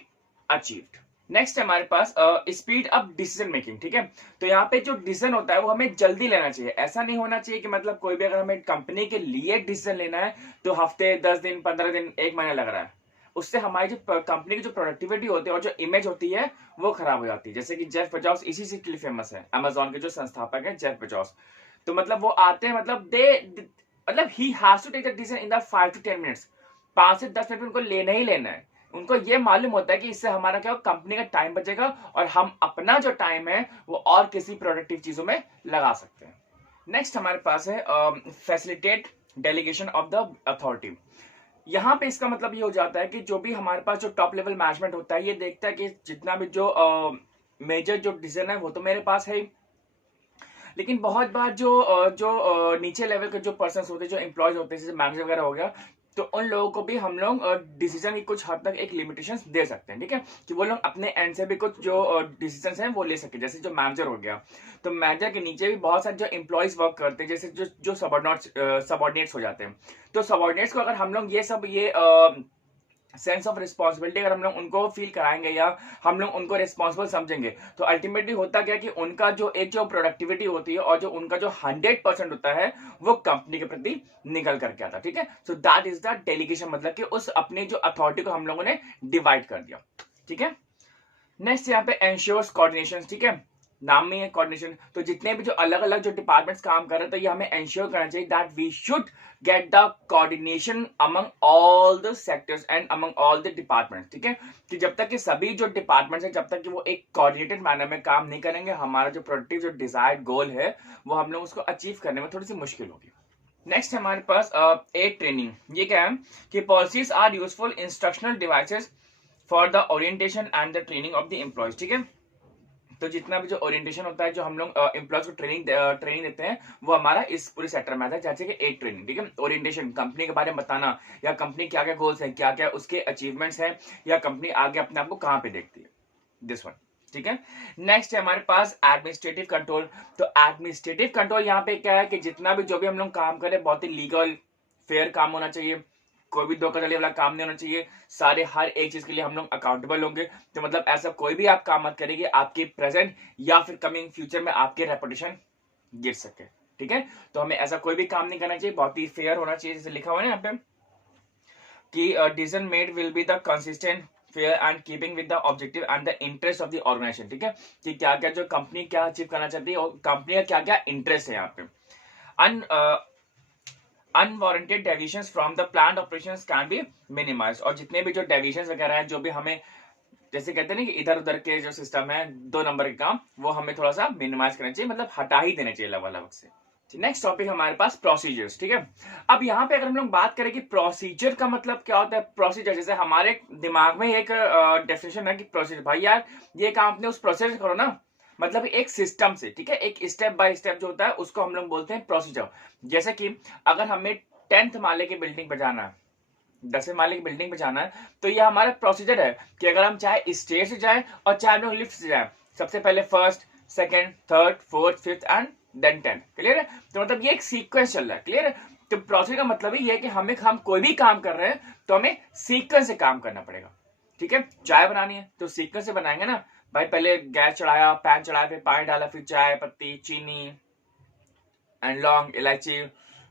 achieved. Next है हमारे पास स्पीड अप डिसीजन मेकिंग। ठीक है, तो यहाँ पे जो डिसीजन होता है वो हमें जल्दी लेना चाहिए। ऐसा नहीं होना चाहिए कि मतलब कोई भी अगर हमें कंपनी के लिए डिसीजन लेना है तो हफ्ते, 10 दिन, 15 दिन, 1 महीना लग रहा है। उससे हमारी जो कंपनी की जो प्रोडक्टिविटी होती है और जो इमेज होती है वो खराब हो जाती है। जैसे कि जेफ बेजोस इसी चीज के लिए फेमस है, अमेजोन के जो संस्थापक है जेफ बेजोस। तो मतलब वो आते हैं, मतलब he has to take the decision in the 5 to 10 minutes. 5 से 10 मिनट में उनको लेना ही लेना है। उनको ये मालूम होता है कि इससे हमारा क्या कंपनी का टाइम बचेगा और हम अपना जो टाइम है वो और किसी प्रोडक्टिव चीजों में लगा सकते हैं। नेक्स्ट हमारे पास है facilitate delegation of the authority. यहाँ पे इसका मतलब ये हो जाता है कि जो भी हमारे पास जो टॉप लेवल मैनेजमेंट होता है ये देखता है कि जितना भी जो मेजर जो डिसीजन है वो तो मेरे पास है ही, लेकिन बहुत बार जो नीचे लेवल के जो पर्सन होते हैं, जो एम्प्लॉयज होते हैं, जैसे मैनेजर वगैरह हो गया, तो उन लोगों को भी हम लोग डिसीजन की कुछ हद तक एक लिमिटेशन दे सकते हैं। ठीक है, कि वो लोग अपने एंड से भी कुछ जो डिसीजन हैं वो ले सके। जैसे जो मैनेजर हो गया, तो मैनेजर के नीचे भी बहुत सारे जो एम्प्लॉयज वर्क करते हैं, जैसे जो सबॉर्डिनेट्स हो जाते हैं। तो सबॉर्डिनेट्स को अगर हम लोग ये सेंस ऑफ रिस्पॉन्सिबिलिटी अगर हम लोग उनको फील कराएंगे या हम लोग उनको रिस्पॉन्सिबल समझेंगे, तो अल्टीमेटली होता क्या कि उनका जो प्रोडक्टिविटी होती है और जो उनका जो 100% होता है वो कंपनी के प्रति निकल करके आता है। ठीक है, सो दैट इज द डेलीगेशन, मतलब कि उस अपनी जो अथॉरिटी को हम लोगों ने डिवाइड कर दिया। ठीक है, नेक्स्ट यहाँ पे एंश्योर्स कोऑर्डिनेशन। ठीक है, नाम में है कोऑर्डिनेशन, तो जितने भी जो अलग अलग जो डिपार्टमेंट्स काम कर रहे हैं तो ये हमें एंश्योर करना चाहिए that we should get the coordination among all the sectors and among all the departments. ठीक है, कि जब तक कि सभी जो डिपार्टमेंट्स हैं जब तक कि वो एक कोऑर्डिनेटेड मैनर में काम नहीं करेंगे, हमारा जो प्रोडक्टिव जो डिजायर्ड गोल है वो हम लोग उसको अचीव करने में थोड़ी सी मुश्किल होगी। नेक्स्ट हमारे पास एड ट्रेनिंग। ये क्या है कि policies are useful instructional devices for the orientation and the training of the employees. ठीक है, तो जितना भी जो ओरिएंटेशन होता है, जो हम लोग एम्प्लॉयज को ट्रेनिंग देते हैं, वो हमारा इस पूरे सेक्टर में आता है, जैसे कि एड ट्रेनिंग। ठीक है, ओरिएंटेशन कंपनी के बारे में बताना, या कंपनी क्या क्या गोल्स हैं, क्या क्या उसके अचीवमेंट्स हैं, या कंपनी आगे अपने आप को कहां पे देखती है, दिस वन। ठीक है, नेक्स्ट है हमारे पास एडमिनिस्ट्रेटिव कंट्रोल। तो एडमिनिस्ट्रेटिव कंट्रोल यहाँ पे क्या है कि जितना भी जो भी हम लोग काम करें बहुत ही लीगल फेयर काम होना चाहिए, कोई भी धोखाधड़ी वाला काम नहीं होना चाहिए, सारे हर एक चीज के लिए हम लोग अकाउंटेबल होंगे। तो मतलब ऐसा कोई भी आप काम मत करेंगे आपके प्रेजेंट या फिर कमिंग फ्यूचर में आपके रेपुटेशन गिर सके। ठीक है, तो हमें ऐसा कोई भी काम नहीं करना चाहिए, बहुत ही फेयर होना चाहिए। जैसे लिखा हुआ है ना यहाँ पे कि decision made will be the consistent, fair and keeping with the objective and the interest of the organisation. ठीक है, कि क्या क्या जो कंपनी क्या अचीव करना चाहती है और कंपनी का क्या क्या इंटरेस्ट है यहाँ पे। Unwarranted deviations from the planned operations can be minimised. और जितने भी जो डेविएशंस वगैरह हैं, जो भी हमें जैसे कहते हैं ना कि इधर उधर के जो सिस्टम है 2 नंबर के काम, वो हमें थोड़ा सा मिनिमाइज करना चाहिए, मतलब हटा ही देना चाहिए लगभग से। नेक्स्ट टॉपिक हमारे पास प्रोसीजर्स। ठीक है, अब यहाँ पे अगर हम लोग बात करें कि प्रोसीजर का मतलब क्या होता है, प्रोसीजर जैसे हमारे दिमाग में एक डेफिनेशन है कि प्रोसीजर, भाई यार ये काम आपने उस प्रोसीजर करो ना, मतलब एक सिस्टम से, ठीक है, एक स्टेप बाय स्टेप जो होता है उसको हम लोग बोलते हैं प्रोसीजर। जैसे कि अगर हमें 10th माले की बिल्डिंग पे जाना है, 10वें माले की बिल्डिंग पे जाना है, तो ये हमारा प्रोसीजर है कि अगर हम चाहे स्टेयर से जाए और चाहे हम लोग लिफ्ट से जाए, सबसे पहले first, second, third, fourth, fifth and then 10। Clear है? तो मतलब ये एक सीक्वेंस चल रहा है। क्लियर है? तो प्रोसीजर का मतलब ही है कि हम कोई भी काम कर रहे हैं तो हमें सीक्वेंस से काम करना पड़ेगा। ठीक है? चाय बनानी है तो सीक्वेंस से बनाएंगे ना भाई, पहले गैस चढ़ाया, पैन चढ़ाया, फिर पानी डाला, फिर चाय पत्ती, चीनी एंड लौंग, इलायची,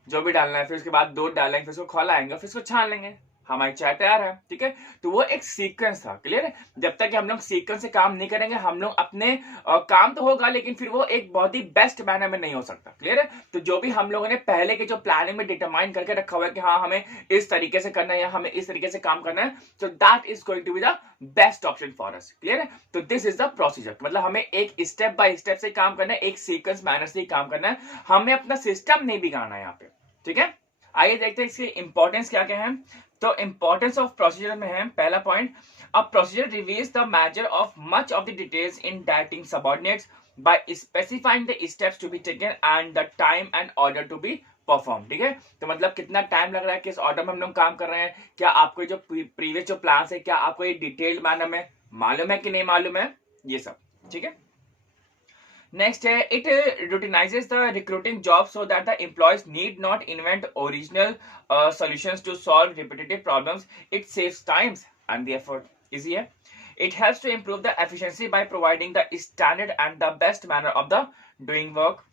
जो भी डालना है, फिर उसके बाद दूध डालेंगे, फिर उसको खौलाएंगे, फिर उसको छान लेंगे, हमारी चाय तैयार है। ठीक है? तो वो एक सीक्वेंस था। क्लियर है? जब तक कि हम लोग सीक्वेंस से काम नहीं करेंगे, हम लोग अपने काम तो होगा लेकिन फिर वो एक बहुत ही बेस्ट मैनर में नहीं हो सकता। क्लियर है? तो जो भी हम लोगों ने पहले के जो प्लानिंग में डिटरमाइन करके रखा हुआ है कि हाँ हमें इस तरीके से करना है या हमें इस तरीके से काम करना है, तो that is going to be the best option for us. Clear है? तो दिस इज द प्रोसीजर, मतलब हमें एक स्टेप बाय स्टेप से काम करना है, एक सीक्वेंस मैनर से काम करना है, हमें अपना सिस्टम नहीं बिगाड़ना है यहाँ पे। ठीक है? आइए देखते हैं इसकी इंपॉर्टेंस क्या क्या है। तो इंपॉर्टेंस ऑफ प्रोसीजर में है पहला point, a procedure reveals the major of much of the details in directing subordinates by specifying the steps to be taken and the time and order to be perform. ठीक है? तो मतलब कितना time लग रहा है, किस ऑर्डर में हम लोग काम कर रहे हैं, क्या आपको जो प्रीवियस जो प्लान है क्या आपको ये डिटेल्ड मैनर में मालूम है कि नहीं मालूम है, ये सब। ठीक है? Next, it routinizes the recruiting job so that the employees need not invent original solutions to solve repetitive problems. It saves times and the effort. Easy है? It helps to improve the efficiency by providing the standard and the best manner of the doing work.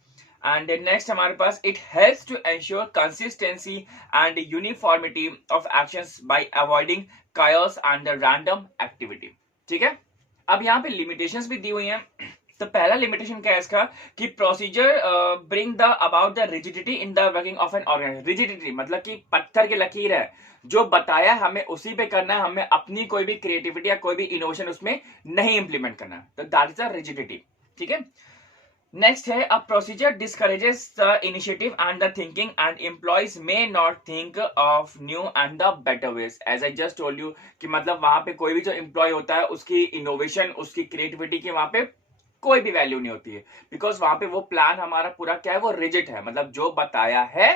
And next हमारे पास it helps to ensure consistency and uniformity of actions by avoiding chaos and the random activity. ठीक है? अब यहाँ पे limitations भी दी हुई हैं। तो पहला लिमिटेशन क्या है इसका कि procedure bring the about the rigidity in the working of an organisation. Rigidity मतलब कि पत्थर की लकीर है, जो बताया हमें उसी पे करना है, हमें अपनी कोई भी क्रिएटिविटी या कोई भी इनोवेशन उसमें नहीं इंप्लीमेंट करना है, तो दैट इज द रिजिडिटी। ठीक है? नेक्स्ट है, a procedure discourages the initiative and the thinking and employees may not think of new and the better ways. As I just told you कि मतलब वहां पे कोई भी जो एम्प्लॉय होता है उसकी इनोवेशन, उसकी क्रिएटिविटी की वहां पे कोई भी वैल्यू नहीं होती है, बिकॉज वहां पे वो प्लान हमारा पूरा क्या है, वो रिजिड है, मतलब जो बताया है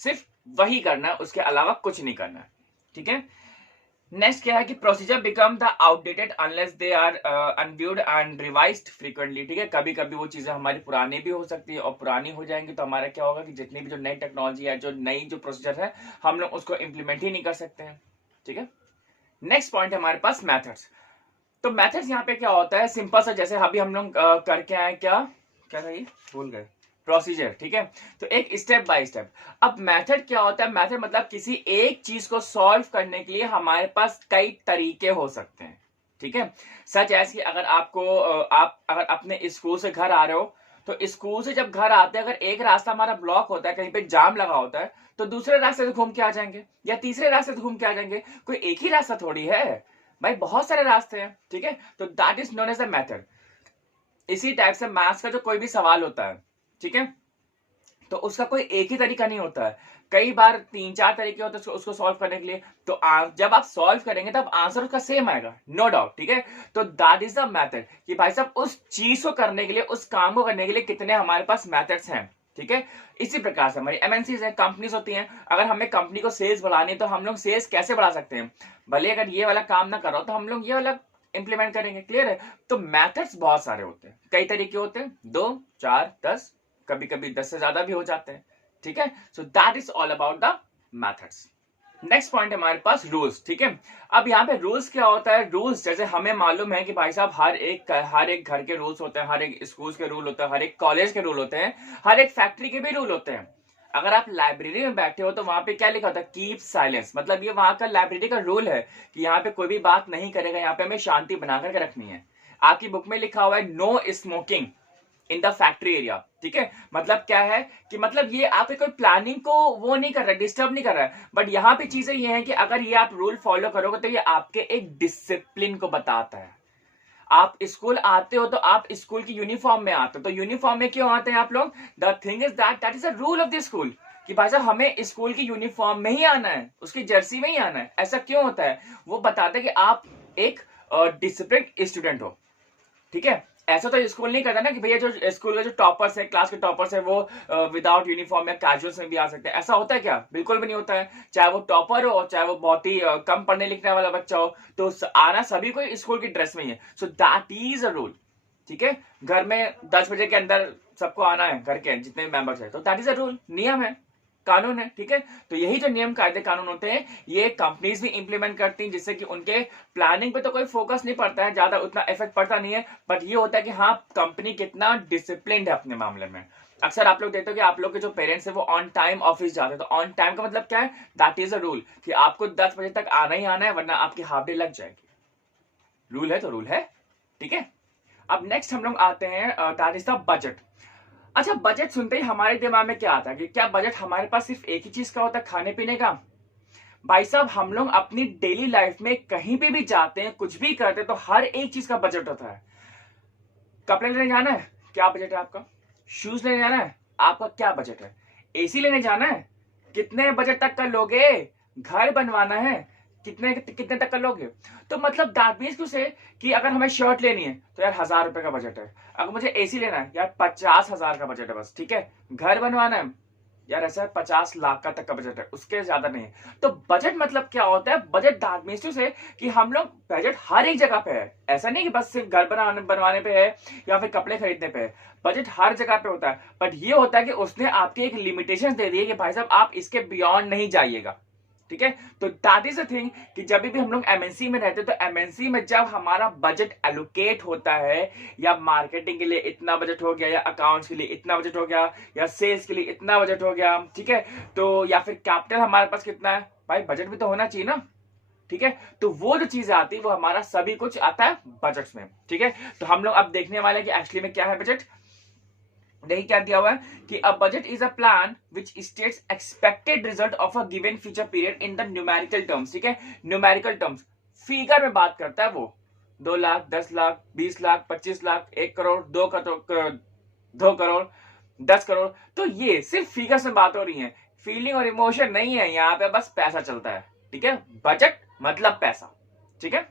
सिर्फ वही करना है, उसके अलावा कुछ नहीं करना है। ठीक है? नेक्स्ट क्या है कि procedure become the outdated unless they are reviewed and revised frequently. ठीक है? कभी कभी वो चीजें हमारी पुरानी भी हो सकती है, और पुरानी हो जाएंगी तो हमारा क्या होगा कि जितनी भी जो नई टेक्नोलॉजी है, जो नई जो प्रोसीजर है, हम लोग उसको इंप्लीमेंट ही नहीं कर सकते हैं। ठीक है? नेक्स्ट पॉइंट है हमारे पास मेथड्स। तो मेथड्स यहाँ पे क्या होता है, सिंपल सा, जैसे अभी हम लोग करके आए, क्या क्या था ये, भूल गए, प्रोसीजर। ठीक है? तो एक स्टेप बाय स्टेप। अब मेथड क्या होता है, मेथड मतलब किसी एक चीज को सॉल्व करने के लिए हमारे पास कई तरीके हो सकते हैं। ठीक है? सच ऐसी अगर आपको आप अगर अपने स्कूल से घर आ रहे हो, तो स्कूल से जब घर आते हैं, अगर एक रास्ता हमारा ब्लॉक होता है, कहीं पे जाम लगा होता है, तो दूसरे रास्ते से घूम के आ जाएंगे या तीसरे रास्ते से घूम के आ जाएंगे। कोई एक ही रास्ता थोड़ी है भाई, बहुत सारे रास्ते हैं। ठीक है? तो that is known as a method. इसी टाइप से मैथ्स का जो कोई भी सवाल होता है, ठीक है, तो उसका कोई एक ही तरीका नहीं होता है, कई बार 3-4 तरीके होते हैं उसको सॉल्व करने के लिए। तो जब आप सॉल्व करेंगे तब आंसर उसका सेम आएगा, नो डाउट। ठीक है? तो दैट इज द मेथड कि भाई साहब उस चीज को करने के लिए, उस काम को करने के लिए कितने हमारे पास मेथड्स हैं। ठीक है? इसी प्रकार से हमारी एमएनसीज हैं, कंपनीज होती हैं। अगर हमें कंपनी को सेल्स बढ़ानी है तो हम लोग सेल्स कैसे बढ़ा सकते हैं, भले अगर ये वाला काम ना करो तो हम लोग ये वाला इंप्लीमेंट करेंगे। क्लियर है? तो मेथड्स बहुत सारे होते हैं, कई तरीके होते हैं, 2, 4, 10, कभी कभी 10 से ज्यादा भी हो जाते हैं। ठीक है? सो that is all about the methods. Next point हमारे पास रूल्स। ठीक है? अब यहाँ पे रूल्स क्या होता है, रूल्स जैसे हमें मालूम है कि भाई साहब हर एक घर के रूल्स होते हैं, हर एक स्कूल के रूल होते हैं, हर एक कॉलेज के रूल होते हैं, हर एक फैक्ट्री के भी रूल होते हैं। अगर आप लाइब्रेरी में बैठे हो तो वहां पे क्या लिखा होता है, कीप साइलेंस, मतलब ये वहां का लाइब्रेरी का रूल है कि यहाँ पे कोई भी बात नहीं करेगा, यहाँ पे हमें शांति बना करके रखनी है। आपकी बुक में लिखा हुआ है no smoking in the factory area. ठीक है? मतलब क्या है कि मतलब ये आपके कोई प्लानिंग को वो नहीं कर रहा है, डिस्टर्ब नहीं कर रहा है, बट यहाँ पे चीजें ये है कि अगर ये आप रूल फॉलो करोगे तो ये आपके एक डिसिप्लिन को बताता है। आप स्कूल आते हो तो आप स्कूल की यूनिफॉर्म में आते हो, तो यूनिफॉर्म में क्यों आते हैं आप लोग, the thing is that is a rule of the school कि भाई साहब हमें स्कूल की यूनिफॉर्म में ही आना है, उसकी जर्सी में ही आना है। ऐसा क्यों होता है, वो बताता है कि आप एक डिसिप्लिन स्टूडेंट हो। ठीक है? ऐसा तो स्कूल नहीं करता ना कि भैया जो स्कूल के जो टॉपर्स है, क्लास के टॉपर्स है, वो विदाउट यूनिफॉर्म या कैजुअल्स में भी आ सकते हैं। ऐसा होता है क्या? बिल्कुल भी नहीं होता है। चाहे वो टॉपर हो, चाहे वो बहुत ही कम पढ़ने लिखने वाला बच्चा हो, तो आना सभी को स्कूल की ड्रेस में ही है। सो दैट इज अ रूल। ठीक है, घर में 10 बजे के अंदर सबको आना है, घर के जितने भी मेंबर्स है, तो दैट इज अ रूल, नियम है, कानून है। ठीक है, तो यही जो नियम कायदे कानून होते हैं, ये कंपनीज भी इंप्लीमेंट करती हैं, जिससे कि उनके प्लानिंग पे तो कोई फोकस नहीं पड़ता है, ज्यादा उतना इफेक्ट पड़ता नहीं है, बट ये होता है कि हाँ, कंपनी कितना डिसिप्लिन्ड है अपने मामले में। अक्सर आप लोग देखते हो कि आप लोग के जो पेरेंट्स है वो ऑन टाइम ऑफिस जाते हैं। तो ऑन टाइम का मतलब क्या है? दैट इज अ रूल कि आपको 10 बजे तक आना ही आना है, वरना आपकी हाफ डे लग जाएगी। रूल है तो रूल है। ठीक है, अब नेक्स्ट हम लोग आते हैं, दैट इज द बजट। अच्छा, बजट सुनते ही हमारे दिमाग में क्या आता है कि क्या बजट हमारे पास सिर्फ एक ही चीज का होता है, खाने पीने का? भाई साहब, हम लोग अपनी डेली लाइफ में कहीं पे भी जाते हैं, कुछ भी करते हैं, तो हर एक चीज का बजट होता है। कपड़े लेने जाना है, क्या बजट है आपका? शूज लेने जाना है, आपका क्या बजट है? एसी लेने जाना है, कितने बजट तक का लोगे? घर बनवाना है, कितने कितने तक का लोगे? तो मतलब दैट मीन्स टू से कि अगर हमें शर्ट लेनी है तो यार 1000 रुपए का बजट है। अगर मुझे एसी लेना है यार 50,000 का बजट है बस। ठीक है, घर बनवाना है यार ऐसा 50 लाख का तक का बजट है, उसके ज्यादा नहीं है। तो बजट मतलब क्या होता है? बजट दैट मीन्स टू से कि हम लोग बजट हर एक जगह पे है। ऐसा नहीं कि बस सिर्फ घर बनवाने पे है या फिर कपड़े खरीदने पे है। बजट हर जगह पे होता है, बट ये होता है कि उसने आपकी एक लिमिटेशन दे दी है कि भाई साहब आप इसके बियॉन्ड नहीं जाइएगा। ठीक है, तो दैट इज अ थिंग कि जब भी हम लोग एमएनसी में रहते हैं, तो एमएनसी में जब हमारा बजट एलोकेट होता है, या मार्केटिंग के लिए इतना बजट हो गया, या अकाउंट्स के लिए इतना बजट हो गया, या सेल्स के लिए इतना बजट हो गया, ठीक है, तो या फिर कैपिटल हमारे पास कितना है, भाई बजट भी तो होना चाहिए ना। ठीक है, तो वो जो चीजें आती है वो हमारा सभी कुछ आता है बजट में। ठीक है, तो हम लोग अब देखने वाले हैं कि एक्चुअली में क्या है बजट। देखिए क्या दिया हुआ है कि a budget is a plan which states expected result of a given future period in the numerical terms. ठीक है, न्यूमेरिकल टर्म्स, फिगर में बात करता है वो। 2 लाख, 10 लाख, 20 लाख, 25 लाख, 1 करोड़, 2 करोड़, 2 करोड़, 10 करोड़। तो ये सिर्फ फिगर से बात हो रही है, फीलिंग और इमोशन नहीं है यहाँ पे, बस पैसा चलता है। ठीक है, बजट मतलब पैसा। ठीक है,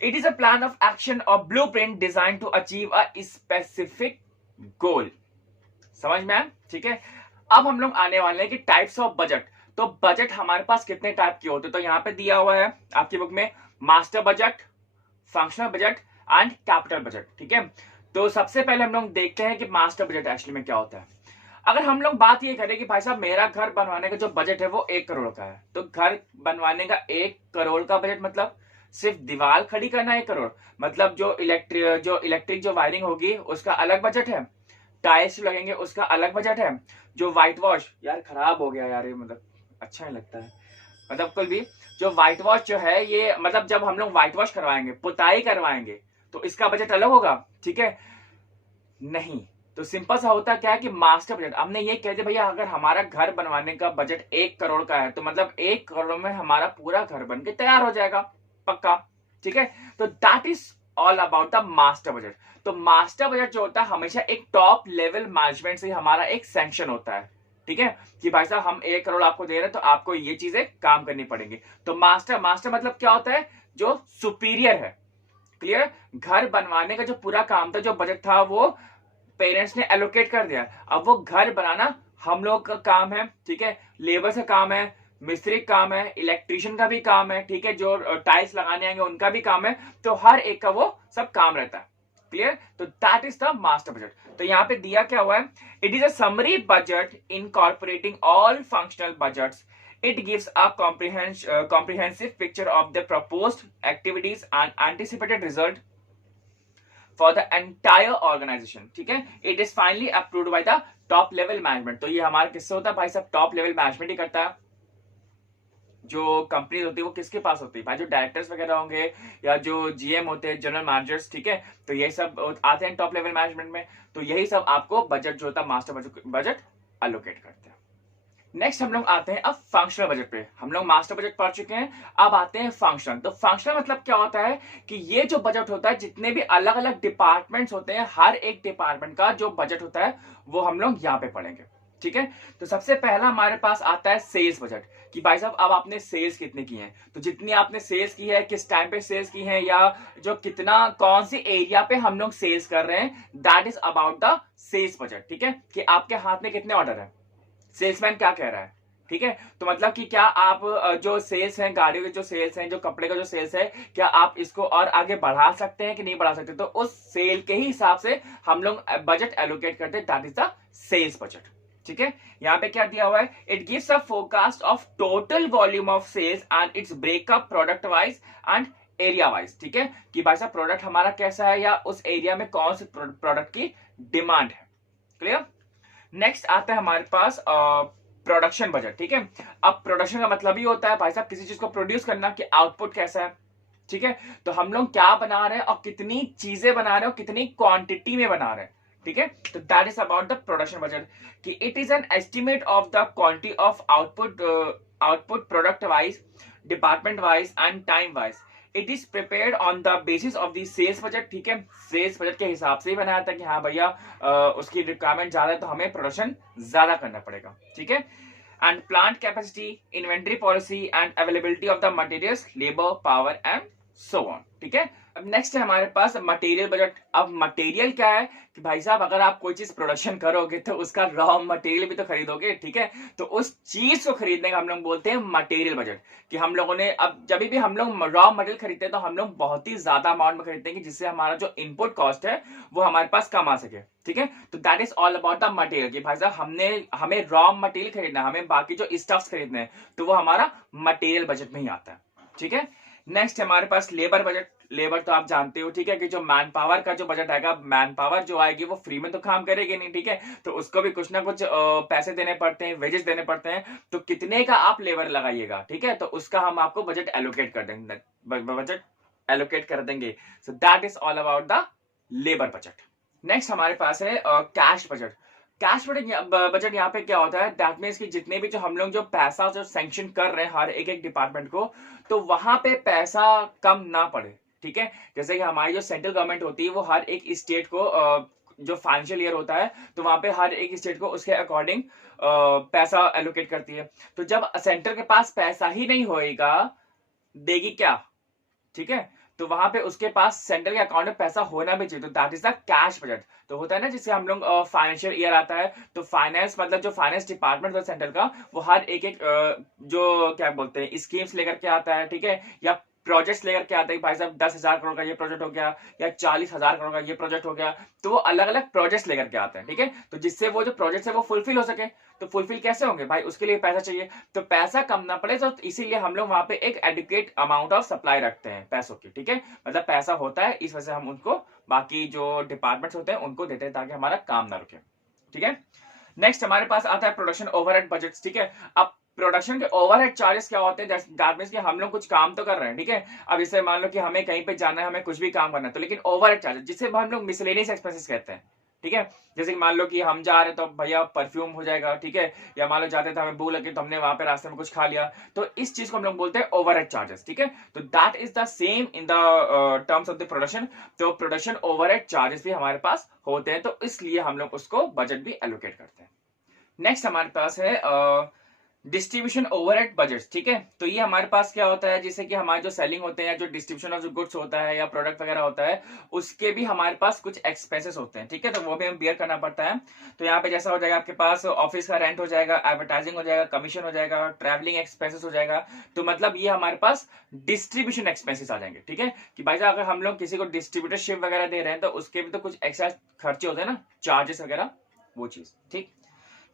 it is a plan of action और blueprint design to achieve a specific goal. समझ में आया? ठीक है, अब हम लोग आने वाले हैं कि टाइप्स ऑफ बजट। तो बजट हमारे पास कितने टाइप के होते हैं, तो यहां पे दिया हुआ है आपकी बुक में, master budget, functional budget and capital budget. ठीक है, तो सबसे पहले हम लोग देखते हैं कि मास्टर बजट एक्चुअली में क्या होता है। अगर हम लोग बात ये करें कि भाई साहब मेरा घर बनवाने का जो बजट है वो 1 करोड़ का है, तो घर बनवाने का 1 करोड़ का बजट मतलब सिर्फ दीवार खड़ी करना 1 करोड़, मतलब जो इलेक्ट्रिक जो वायरिंग होगी उसका अलग बजट है, टाइल्स लगेंगे उसका अलग बजट है, जो व्हाइट वॉश, यार खराब हो गया यार ये, मतलब अच्छा नहीं लगता है, मतलब कुल भी जो व्हाइट वॉश जो है ये, मतलब जब हम लोग व्हाइट वॉश करवाएंगे, पुताई करवाएंगे, तो इसका बजट अलग होगा। ठीक है, नहीं, तो सिंपल सा होता क्या है कि मास्टर बजट, हमने ये कह दिया भैया अगर हमारा घर बनवाने का बजट 1 करोड़ का है, तो मतलब 1 करोड़ में हमारा पूरा घर बन के तैयार हो जाएगा पक्का। ठीक है, तो that is all about the master budget. तो मास्टर बजट जो होता है हमेशा एक टॉप लेवल मैनेजमेंट से हमारा एक सैंक्शन होता है। ठीक है, कि भाई साहब हम 1 करोड़ आपको दे रहे हैं, तो आपको ये चीजें काम करनी पड़ेंगी। तो मास्टर मतलब क्या होता है? जो सुपीरियर है। क्लियर? घर बनवाने का जो पूरा काम था, जो बजट था, वो पेरेंट्स ने एलोकेट कर दिया। अब वो घर बनाना हम लोग का काम है। ठीक है, लेबर का काम है, मिस्त्री का काम है, इलेक्ट्रिशियन का भी काम है। ठीक है, जो टाइल्स लगाने आएंगे उनका भी काम है। तो हर एक का वो सब काम रहता है। क्लियर? तो that is the master budget. तो यहां पे दिया क्या हुआ है, it is a summary budget incorporating all functional budgets. It gives a comprehensive picture of the proposed activities and anticipated result for the entire organization. ठीक है, it is finally approved by the top level management. तो ये हमारा किससे होता है भाई साहब? टॉप लेवल मैनेजमेंट ही करता है। जो कंपनी होती है वो किसके पास होती है भाई? जो डायरेक्टर्स वगैरह होंगे या जो जीएम होते हैं, जनरल मैनेजर्स। ठीक है, तो ये सब आते हैं टॉप लेवल मैनेजमेंट में। तो यही सब आपको बजट जो होता है, मास्टर बजट एलोकेट करते हैं। नेक्स्ट हम लोग आते हैं अब फंक्शनल बजट पे। हम लोग मास्टर बजट पढ़ चुके हैं, अब आते हैं फंक्शनल। तो फंक्शनल मतलब क्या होता है कि ये जो बजट होता है, जितने भी अलग अलग डिपार्टमेंट्स होते हैं, हर एक डिपार्टमेंट का जो बजट होता है वो हम लोग यहाँ पे पढ़ेंगे। ठीक है। तो सबसे पहला हमारे पास आता है सेल्स बजट, कि भाई साहब अब आपने सेल्स कितनी की है, तो जितनी आपने सेल्स की है, किस टाइम पे सेल्स की है, या जो कितना कौन सी एरिया पे हम लोग सेल्स कर रहे हैं, that is about the sales budget. ठीक है, कि आपके हाथ में कितने ऑर्डर है, सेल्समैन क्या कह रहा है। ठीक है, तो मतलब कि क्या आप जो सेल्स हैं, गाड़ियों के जो सेल्स हैं, जो कपड़े का जो सेल्स है, क्या आप इसको और आगे बढ़ा सकते हैं कि नहीं बढ़ा सकते, तो उस सेल के ही हिसाब से हम लोग बजट एलोकेट करते हैं, that is the sales budget. ठीक है, यहाँ पे क्या दिया हुआ है, it gives a forecast of total volume of sales and its breakup product wise and area wise. ठीक है, कि भाई साहब प्रोडक्ट हमारा कैसा है, या उस एरिया में कौन से प्रोडक्ट की डिमांड है। क्लियर। नेक्स्ट आता है हमारे पास प्रोडक्शन बजट। ठीक है, अब प्रोडक्शन का मतलब ही होता है भाई साहब किसी चीज को प्रोड्यूस करना, कि आउटपुट कैसा है। ठीक है, तो हम लोग क्या बना रहे हैं और कितनी चीजें बना रहे हैं और कितनी क्वांटिटी में बना रहे हैं। ठीक है, तो that is about the production budget, कि it is an estimate of the quantity of output product wise, department wise and time wise. It is prepared on the basis of the sales budget. ठीक है, sales budget के हिसाब से ही बनाया था कि हाँ भैया उसकी रिक्वायरमेंट ज्यादा है तो हमें प्रोडक्शन ज्यादा करना पड़ेगा। ठीक है, and plant capacity, inventory policy and availability of the materials, labour, power and so on. ठीक है, अब नेक्स्ट है हमारे पास मटेरियल बजट। अब मटेरियल क्या है, कि भाई साहब अगर आप कोई चीज प्रोडक्शन करोगे तो उसका रॉ मटेरियल भी तो खरीदोगे। ठीक है, तो उस चीज को खरीदने का हम लोग बोलते हैं मटेरियल बजट, कि हम लोगों ने अब जब भी हम लोग रॉ मटेरियल खरीदते हैं तो हम लोग बहुत ही ज्यादा अमाउंट में खरीदते हैं, कि जिससे हमारा जो इनपुट कॉस्ट है वो हमारे पास कम आ सके। ठीक है, तो that is all about the material, कि भाई साहब हमें रॉ मटेरियल खरीदना है, हमें बाकी जो स्टफ्स खरीदने हैं, तो वो हमारा मटेरियल बजट में ही आता है। ठीक है, नेक्स्ट हमारे पास लेबर बजट। लेबर तो आप जानते हो, ठीक है, कि जो मैन पावर का जो बजट आएगा, मैन पावर जो आएगी वो फ्री में तो काम करेगी नहीं। ठीक है, तो उसको भी कुछ ना कुछ पैसे देने पड़ते हैं, वेजेस देने पड़ते हैं, तो कितने का आप लेबर लगाइएगा। ठीक है, तो उसका हम आपको बजट एलोकेट कर देंगे, बजट एलोकेट कर देंगे। सो that is all about the labour budget. Next हमारे पास है कैश बजट। कैश बजट यहाँ पे क्या होता है, दैट मीन्स कि जितने भी जो हम लोग जो पैसा जो सैंक्शन कर रहे हैं हर एक एक डिपार्टमेंट को, तो वहां पे पैसा कम ना पड़े। ठीक है, जैसे कि हमारी जो सेंट्रल गवर्नमेंट होती है वो हर एक स्टेट को जो फाइनेंशियल ईयर होता है, तो वहां पे हर एक स्टेट को उसके अकॉर्डिंग पैसा एलोकेट करती है। तो जब सेंटर के पास पैसा ही नहीं होएगा, देगी क्या। ठीक है, तो वहां पे उसके पास सेंट्रल के अकाउंट में पैसा होना भी चाहिए, तो that is the cash budget. तो होता है ना, जिससे हम लोग फाइनेंशियल ईयर आता है, तो फाइनेंस मतलब जो फाइनेंस डिपार्टमेंट होता है सेंट्रल का, वो हर एक एक जो क्या बोलते हैं स्कीम्स लेकर के आता है। ठीक है, या प्रोजेक्ट्स लेकर के आता है, भाई साहब 10,000 करोड़ का ये प्रोजेक्ट हो गया, या 40,000 करोड़ का ये प्रोजेक्ट हो गया, तो वो अलग अलग प्रोजेक्ट्स लेकर के आते हैं। ठीक है, तो जिससे वो जो प्रोजेक्ट्स है वो फुलफिल हो सके। तो फुलफिल कैसे होंगे भाई, उसके लिए पैसा चाहिए, तो पैसा कम ना पड़े, तो इसीलिए हम लोग वहां पे एक एडुकेट अमाउंट ऑफ सप्लाई रखते हैं पैसों की। ठीक है, मतलब पैसा होता है, इस वजह से हम उनको बाकी जो डिपार्टमेंट्स होते हैं उनको देते हैं, ताकि हमारा काम ना रुके। ठीक है, नेक्स्ट हमारे पास आता है प्रोडक्शन ओवरहेड बजट। ठीक है, अब प्रोडक्शन के ओवरहेड चार्जेस क्या होते हैं, दैट मींस कि हम लोग कुछ काम तो कर रहे हैं। ठीक है, अब जैसे मान लो कि हमें कहीं पे जाना है, हमें कुछ भी काम करना है, तो लेकिन ओवरहेड चार्जेस जिसे हम लोग मिसलेनियस एक्सपेंसेस कहते हैं। ठीक है, जैसे कि मान लो कि हम जा रहे हैं तो भैया परफ्यूम हो जाएगा। ठीक है, या मान लो जाते थे हमें भूख लगी तो हमने वहां पे रास्ते में कुछ खा लिया, तो इस चीज को हम लोग बोलते हैं ओवरहेड चार्जेस। ठीक है, तो that is the same in the terms of the production. तो प्रोडक्शन ओवरहेड चार्जेस भी हमारे पास होते हैं, तो इसलिए हम लोग उसको बजट भी एलोकेट करते हैं। नेक्स्ट हमारे पास है डिस्ट्रीब्यूशन ओवरहेड बजट। ठीक है, तो ये हमारे पास क्या होता है, जैसे कि हमारे जो सेलिंग होते हैं, जो डिस्ट्रीब्यूशन ऑफ जो गुड्स होता है या प्रोडक्ट वगैरह होता है, उसके भी हमारे पास कुछ एक्सपेंसेस होते हैं। ठीक है, तो वो भी हमें बियर करना पड़ता है। तो यहाँ पे जैसा हो जाएगा, आपके पास ऑफिस का रेंट हो जाएगा, एडवर्टाइजिंग हो जाएगा, कमीशन हो जाएगा, ट्रैवलिंग एक्सपेंसेस हो जाएगा। तो मतलब ये हमारे पास डिस्ट्रीब्यूशन एक्सपेंसेस आ जाएंगे। ठीक है, कि भाई साहब अगर हम लोग किसी को डिस्ट्रीब्यूटरशिप वगैरह दे रहे हैं, तो उसके भी तो कुछ एक्स्ट्रा खर्चे होते हैं ना, चार्जेस वगैरह, वो चीज। ठीक,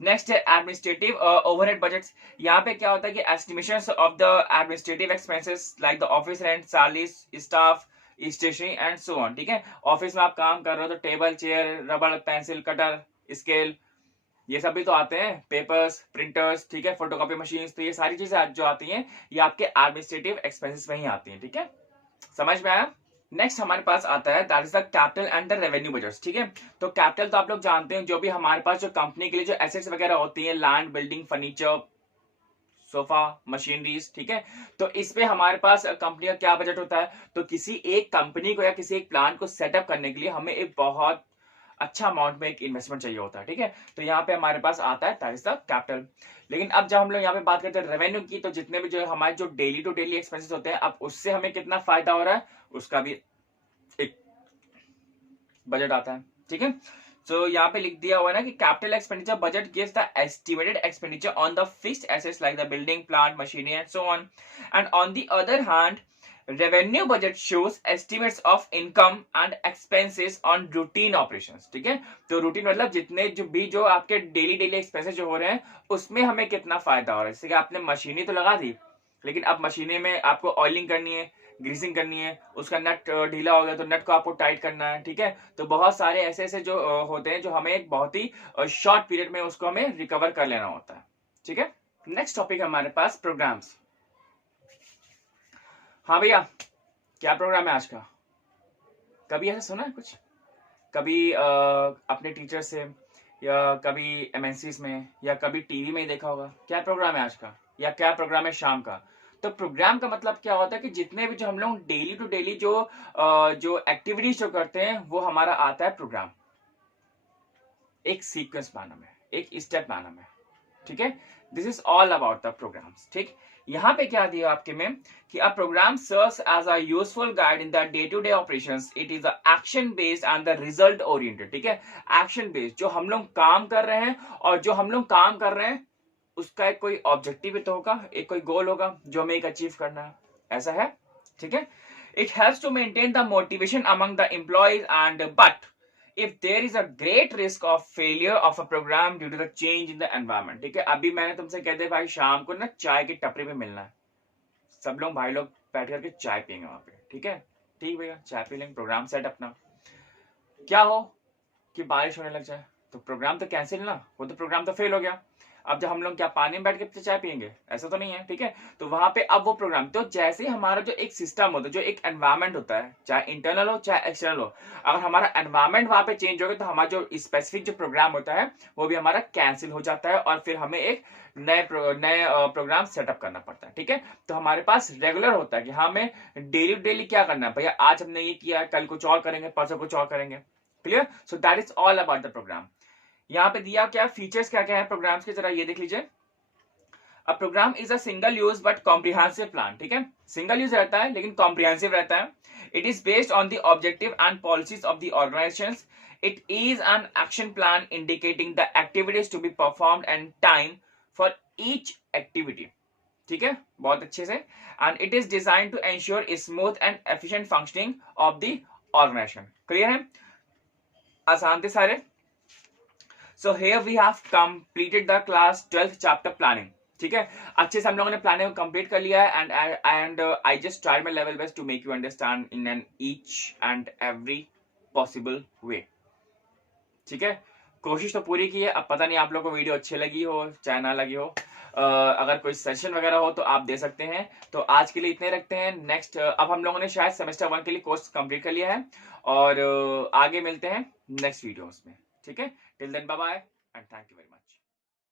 नेक्स्ट है एडमिनिस्ट्रेटिव ओवरहेड बजट्स। यहाँ पे क्या होता है कि estimation of the administrative expenses like the office rent, salaries, staff, stationery and so on. ठीक है, ऑफिस में आप काम कर रहे हो तो टेबल, चेयर, रबड़, पेंसिल, कटर, स्केल, ये सब भी तो आते हैं, पेपर्स, प्रिंटर्स। ठीक है, फोटोकॉपी मशीन, तो ये सारी चीजें जो आती हैं ये आपके एडमिनिस्ट्रेटिव एक्सपेंसेस में ही आती हैं। ठीक है, समझ में आया। नेक्स्ट हमारे पास आता है that is the capital and the revenue budget. ठीक है, तो कैपिटल तो आप लोग जानते हैं, जो भी हमारे पास जो कंपनी के लिए जो एसेट्स वगैरह होती हैं, land, building, furniture, sofa, machineries. ठीक है, तो इस पे हमारे पास कंपनी का क्या बजट होता है, तो किसी एक कंपनी को या किसी एक प्लांट को सेटअप करने के लिए हमें एक बहुत अच्छा अमाउंट में एक इन्वेस्टमेंट चाहिए होता है, ठीक है। तो यहाँ पे हमारे पास आता है दैट इज द कैपिटल। लेकिन अब जब हम लोग यहाँ पे बात करते हैं रेवेन्यू की, तो जितने भी जो हमारे जो डेली टू डेली एक्सपेंसेस होते हैं, अब उससे हमें कितना फायदा हो रहा है उसका भी एक बजट आता है, ठीक है। सो यहाँ पे लिख दिया हुआ है ना कि capital expenditure budget gives the estimated expenditure on the fixed assets like the building, plant, machinery and so on. And on the other hand revenue budget shows estimates of income and expenses on routine operations, ठीक है। तो routine मतलब जितने जो आपके daily daily expenses जो हो रहे हैं उसमें हमें कितना फायदा हो रहा है। जैसे कि आपने मशीनरी तो लगा दी, लेकिन अब मशीनरी में आपको ऑयलिंग करनी है, ग्रीसिंग करनी है, उसका नट ढीला हो गया तो नट को आपको टाइट करना है, ठीक है। तो बहुत सारे ऐसे ऐसे जो होते हैं जो हमें एक बहुत ही शॉर्ट पीरियड में उसको हमें रिकवर कर लेना होता है, ठीक है। नेक्स्ट टॉपिक है हमारे पास प्रोग्राम्स। हाँ भैया, क्या प्रोग्राम है आज का? कभी ऐसा सुना है कुछ? कभी अपने टीचर से, या कभी एमएनसीज में, या कभी टीवी में ही देखा होगा? क्या प्रोग्राम है आज का, या क्या प्रोग्राम है शाम का? तो प्रोग्राम का मतलब क्या होता है कि जितने भी जो हम लोग डेली टू डेली जो एक्टिविटीज जो करते हैं वो हमारा आता है प्रोग्राम, एक सीक्वेंस मैनर में, एक स्टेप मैनर में, ठीक है। This is all about the programmes, ठीक। यहाँ पे क्या दिया आपके में कि a programme serves as a useful guide in the day to day operations. It is a action based and the result oriented, ठीक है। एक्शन बेस्ड, जो हम लोग काम कर रहे हैं और जो हम लोग काम कर रहे हैं उसका एक कोई ऑब्जेक्टिव भी तो होगा, एक कोई गोल होगा जो हमें एक अचीव करना है, ऐसा है, ठीक है। It helps to maintain the motivation among the employees and but if there is a great risk of failure of a program due to the change in the environment, ठीक है। अभी मैंने तुमसे कह दिया भाई शाम को ना चाय की टपरी पे मिलना है, सब लोग भाई लोग बैठ करके चाय पियेंगे वहां पे, ठीक है। ठीक भैया, चाय पी लेंगे, प्रोग्राम सेट अपना। क्या हो कि बारिश होने लग जाए तो प्रोग्राम तो कैंसिल ना, वो तो प्रोग्राम तो फेल हो गया। अब जब हम लोग क्या पानी में बैठ के चाय पियेंगे? ऐसा तो नहीं है, ठीक है। तो वहां पे अब वो प्रोग्राम, तो जैसे ही हमारा जो एक सिस्टम होता है, जो एक एनवायरमेंट होता है, चाहे इंटरनल हो चाहे एक्सटर्नल हो, अगर हमारा एनवायरमेंट वहां पे चेंज हो गया तो हमारा जो स्पेसिफिक जो प्रोग्राम होता है वो भी हमारा कैंसिल हो जाता है और फिर हमें एक नए प्रोग्राम सेटअप करना पड़ता है, ठीक है। तो हमारे पास रेगुलर होता है कि हाँ हमें डेली डेली क्या करना है, भैया आज हमने ये किया है, कल कुछ और करेंगे, परसों कुछ और करेंगे, clear. So that is all about the programme. यहाँ पे दिया क्या फीचर्स क्या क्या है प्रोग्राम्स के, जरा ये देख लीजिए। A programme is a single use but comprehensive plan, ठीक है। सिंगल यूज रहता है लेकिन कॉम्प्रिहेंसिव रहता है। It is based on the objective and policies of the organisation. It is an action plan indicating the activities to be performed and time for each activity, ठीक है, बहुत अच्छे से। And it is design to ensure smooth and efficient functioning of the organisation. Clear है? आसान थे सारे। So here we have completed the class 12th chapter planning, ठीक है। अच्छे से हम लोगों ने प्लानिंग कंप्लीट कर लिया है and I just try my level best to make you understand in an each and every possible way, ठीक है। कोशिश तो पूरी की है, अब पता नहीं आप लोगों को वीडियो अच्छी लगी हो चाहे ना लगी हो। अगर कोई सेशन वगैरह हो तो आप दे सकते हैं। तो आज के लिए इतने रखते हैं। नेक्स्ट अब हम लोगों ने शायद सेमेस्टर 1 के लिए कोर्स कंप्लीट कर लिया है और आगे मिलते हैं नेक्स्ट वीडियोस में, ठीक है। Till then bye bye and thank you very much.